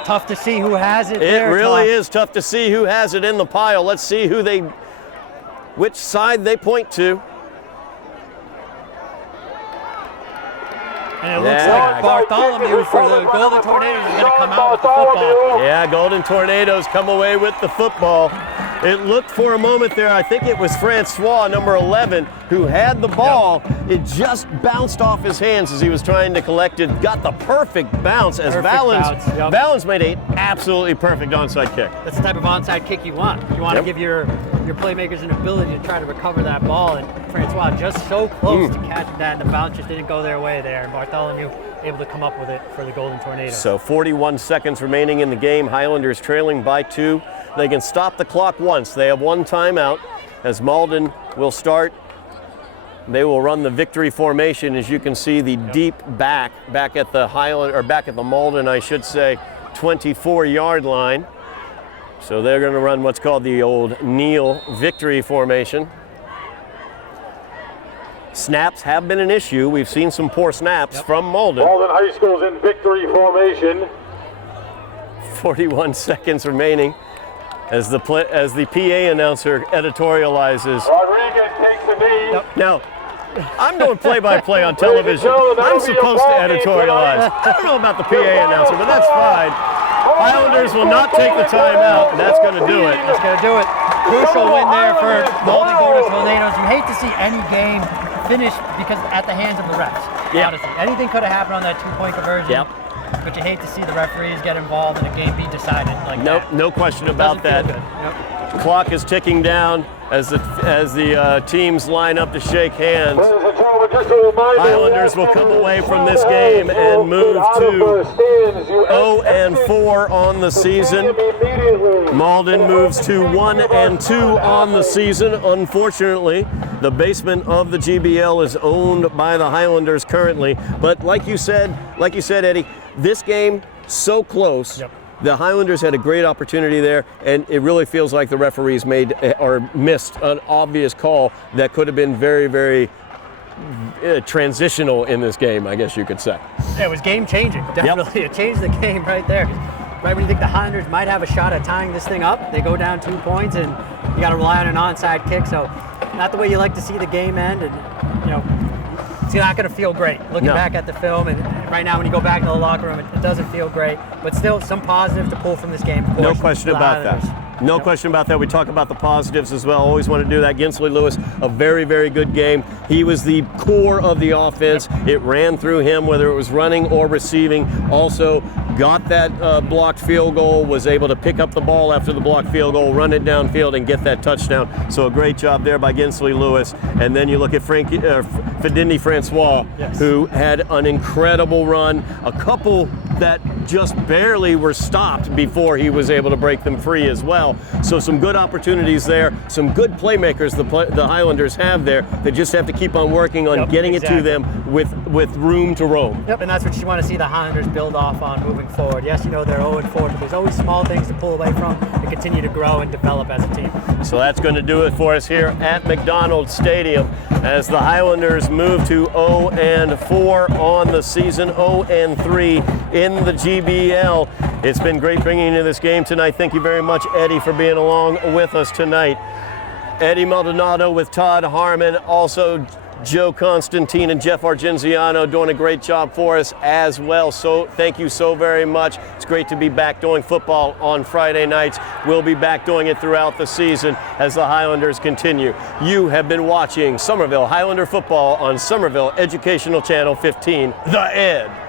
Tough to see who has it It there, really Todd. is tough to see who has it in the pile. Let's see which side they point to. And it looks like Bartholomew for the Golden Tornadoes is going to come out with the football. Yeah, Golden Tornadoes come away with the football. It looked for a moment there, I think it was Francois, number 11, who had the ball. Yep. It just bounced off his hands as he was trying to collect it. Got the perfect bounce as Valens made an absolutely perfect onside kick. That's the type of onside kick you want. You want to give your playmakers an ability to try to recover that ball, and Francois just so close to catching that, and the bounce just didn't go their way there, and Bartholomew able to come up with it for the Golden Tornadoes. So 41 seconds remaining in the game. Highlanders trailing by 2. They can stop the clock once. They have one timeout as Malden will start. They will run the victory formation. As you can see, the deep back at the back at the Malden, I should say, 24-yard line. So they're going to run what's called the old kneel victory formation. Snaps have been an issue. We've seen some poor snaps from Malden. Malden High School's in victory formation. 41 seconds remaining as the PA announcer editorializes. Rodriguez takes the knee. Now, I'm doing play-by-play on television. I'm supposed to editorialize. I don't know about the PA announcer, but that's fine. Highlanders will not take the timeout, and that's going to do it. That's going to do it. Crucial win there for Malden Golden Tornadoes. You hate to see any game finish because at the hands of the refs. Yeah. Honestly, anything could have happened on that 2-point conversion. Yep. But you hate to see the referees get involved and a game be decided like that. No question about that. Yep. Clock is ticking down as the teams line up to shake hands. Highlanders will come away from this game and move to 0-4 on the season. Malden moves to 1-2 on the season. Unfortunately, the basement of the GBL is owned by the Highlanders currently. But like you said, Eddie, this game so close. Yep. The Highlanders had a great opportunity there, and it really feels like the referees missed an obvious call that could have been very, very transitional in this game, I guess you could say. Yeah, it was game-changing, definitely. It changed the game right there. Right when you think the Highlanders might have a shot at tying this thing up, they go down 2 points, and you got to rely on an onside kick. So not the way you like to see the game end, and it's not going to feel great looking back at the film. And right now, when you go back to the locker room, it doesn't feel great. But still, some positives to pull from this game. No question about that. No question about that. We talk about the positives as well. Always want to do that. Ginsley Lewis, a very, very good game. He was the core of the offense. It ran through him, whether it was running or receiving. Also got that blocked field goal, was able to pick up the ball after the blocked field goal, run it downfield, and get that touchdown. So a great job there by Ginsley Lewis. And then you look at Fidini Francois, who had an incredible run. A couple that just barely were stopped before he was able to break them free as well. So some good opportunities there, some good playmakers the Highlanders have there. They just have to keep on working on getting it to them with with room to roam. Yep, and that's what you want to see the Highlanders build off on moving forward. Yes, you know, they're 0-4, but there's always small things to pull away from and continue to grow and develop as a team. So that's going to do it for us here at MacDonald Stadium as the Highlanders move to 0-4 on the season, 0-3 in the GBL. It's been great bringing you this game tonight. Thank you very much, Eddy, for being along with us tonight. Eddy Maldonado with Todd Harmon, also Joe Constantine and Jeff Argenziano doing a great job for us as well. So thank you so very much. It's great to be back doing football on Friday nights. We'll be back doing it throughout the season as the Highlanders continue. You have been watching Somerville Highlander football on Somerville Educational Channel 15, The Ed.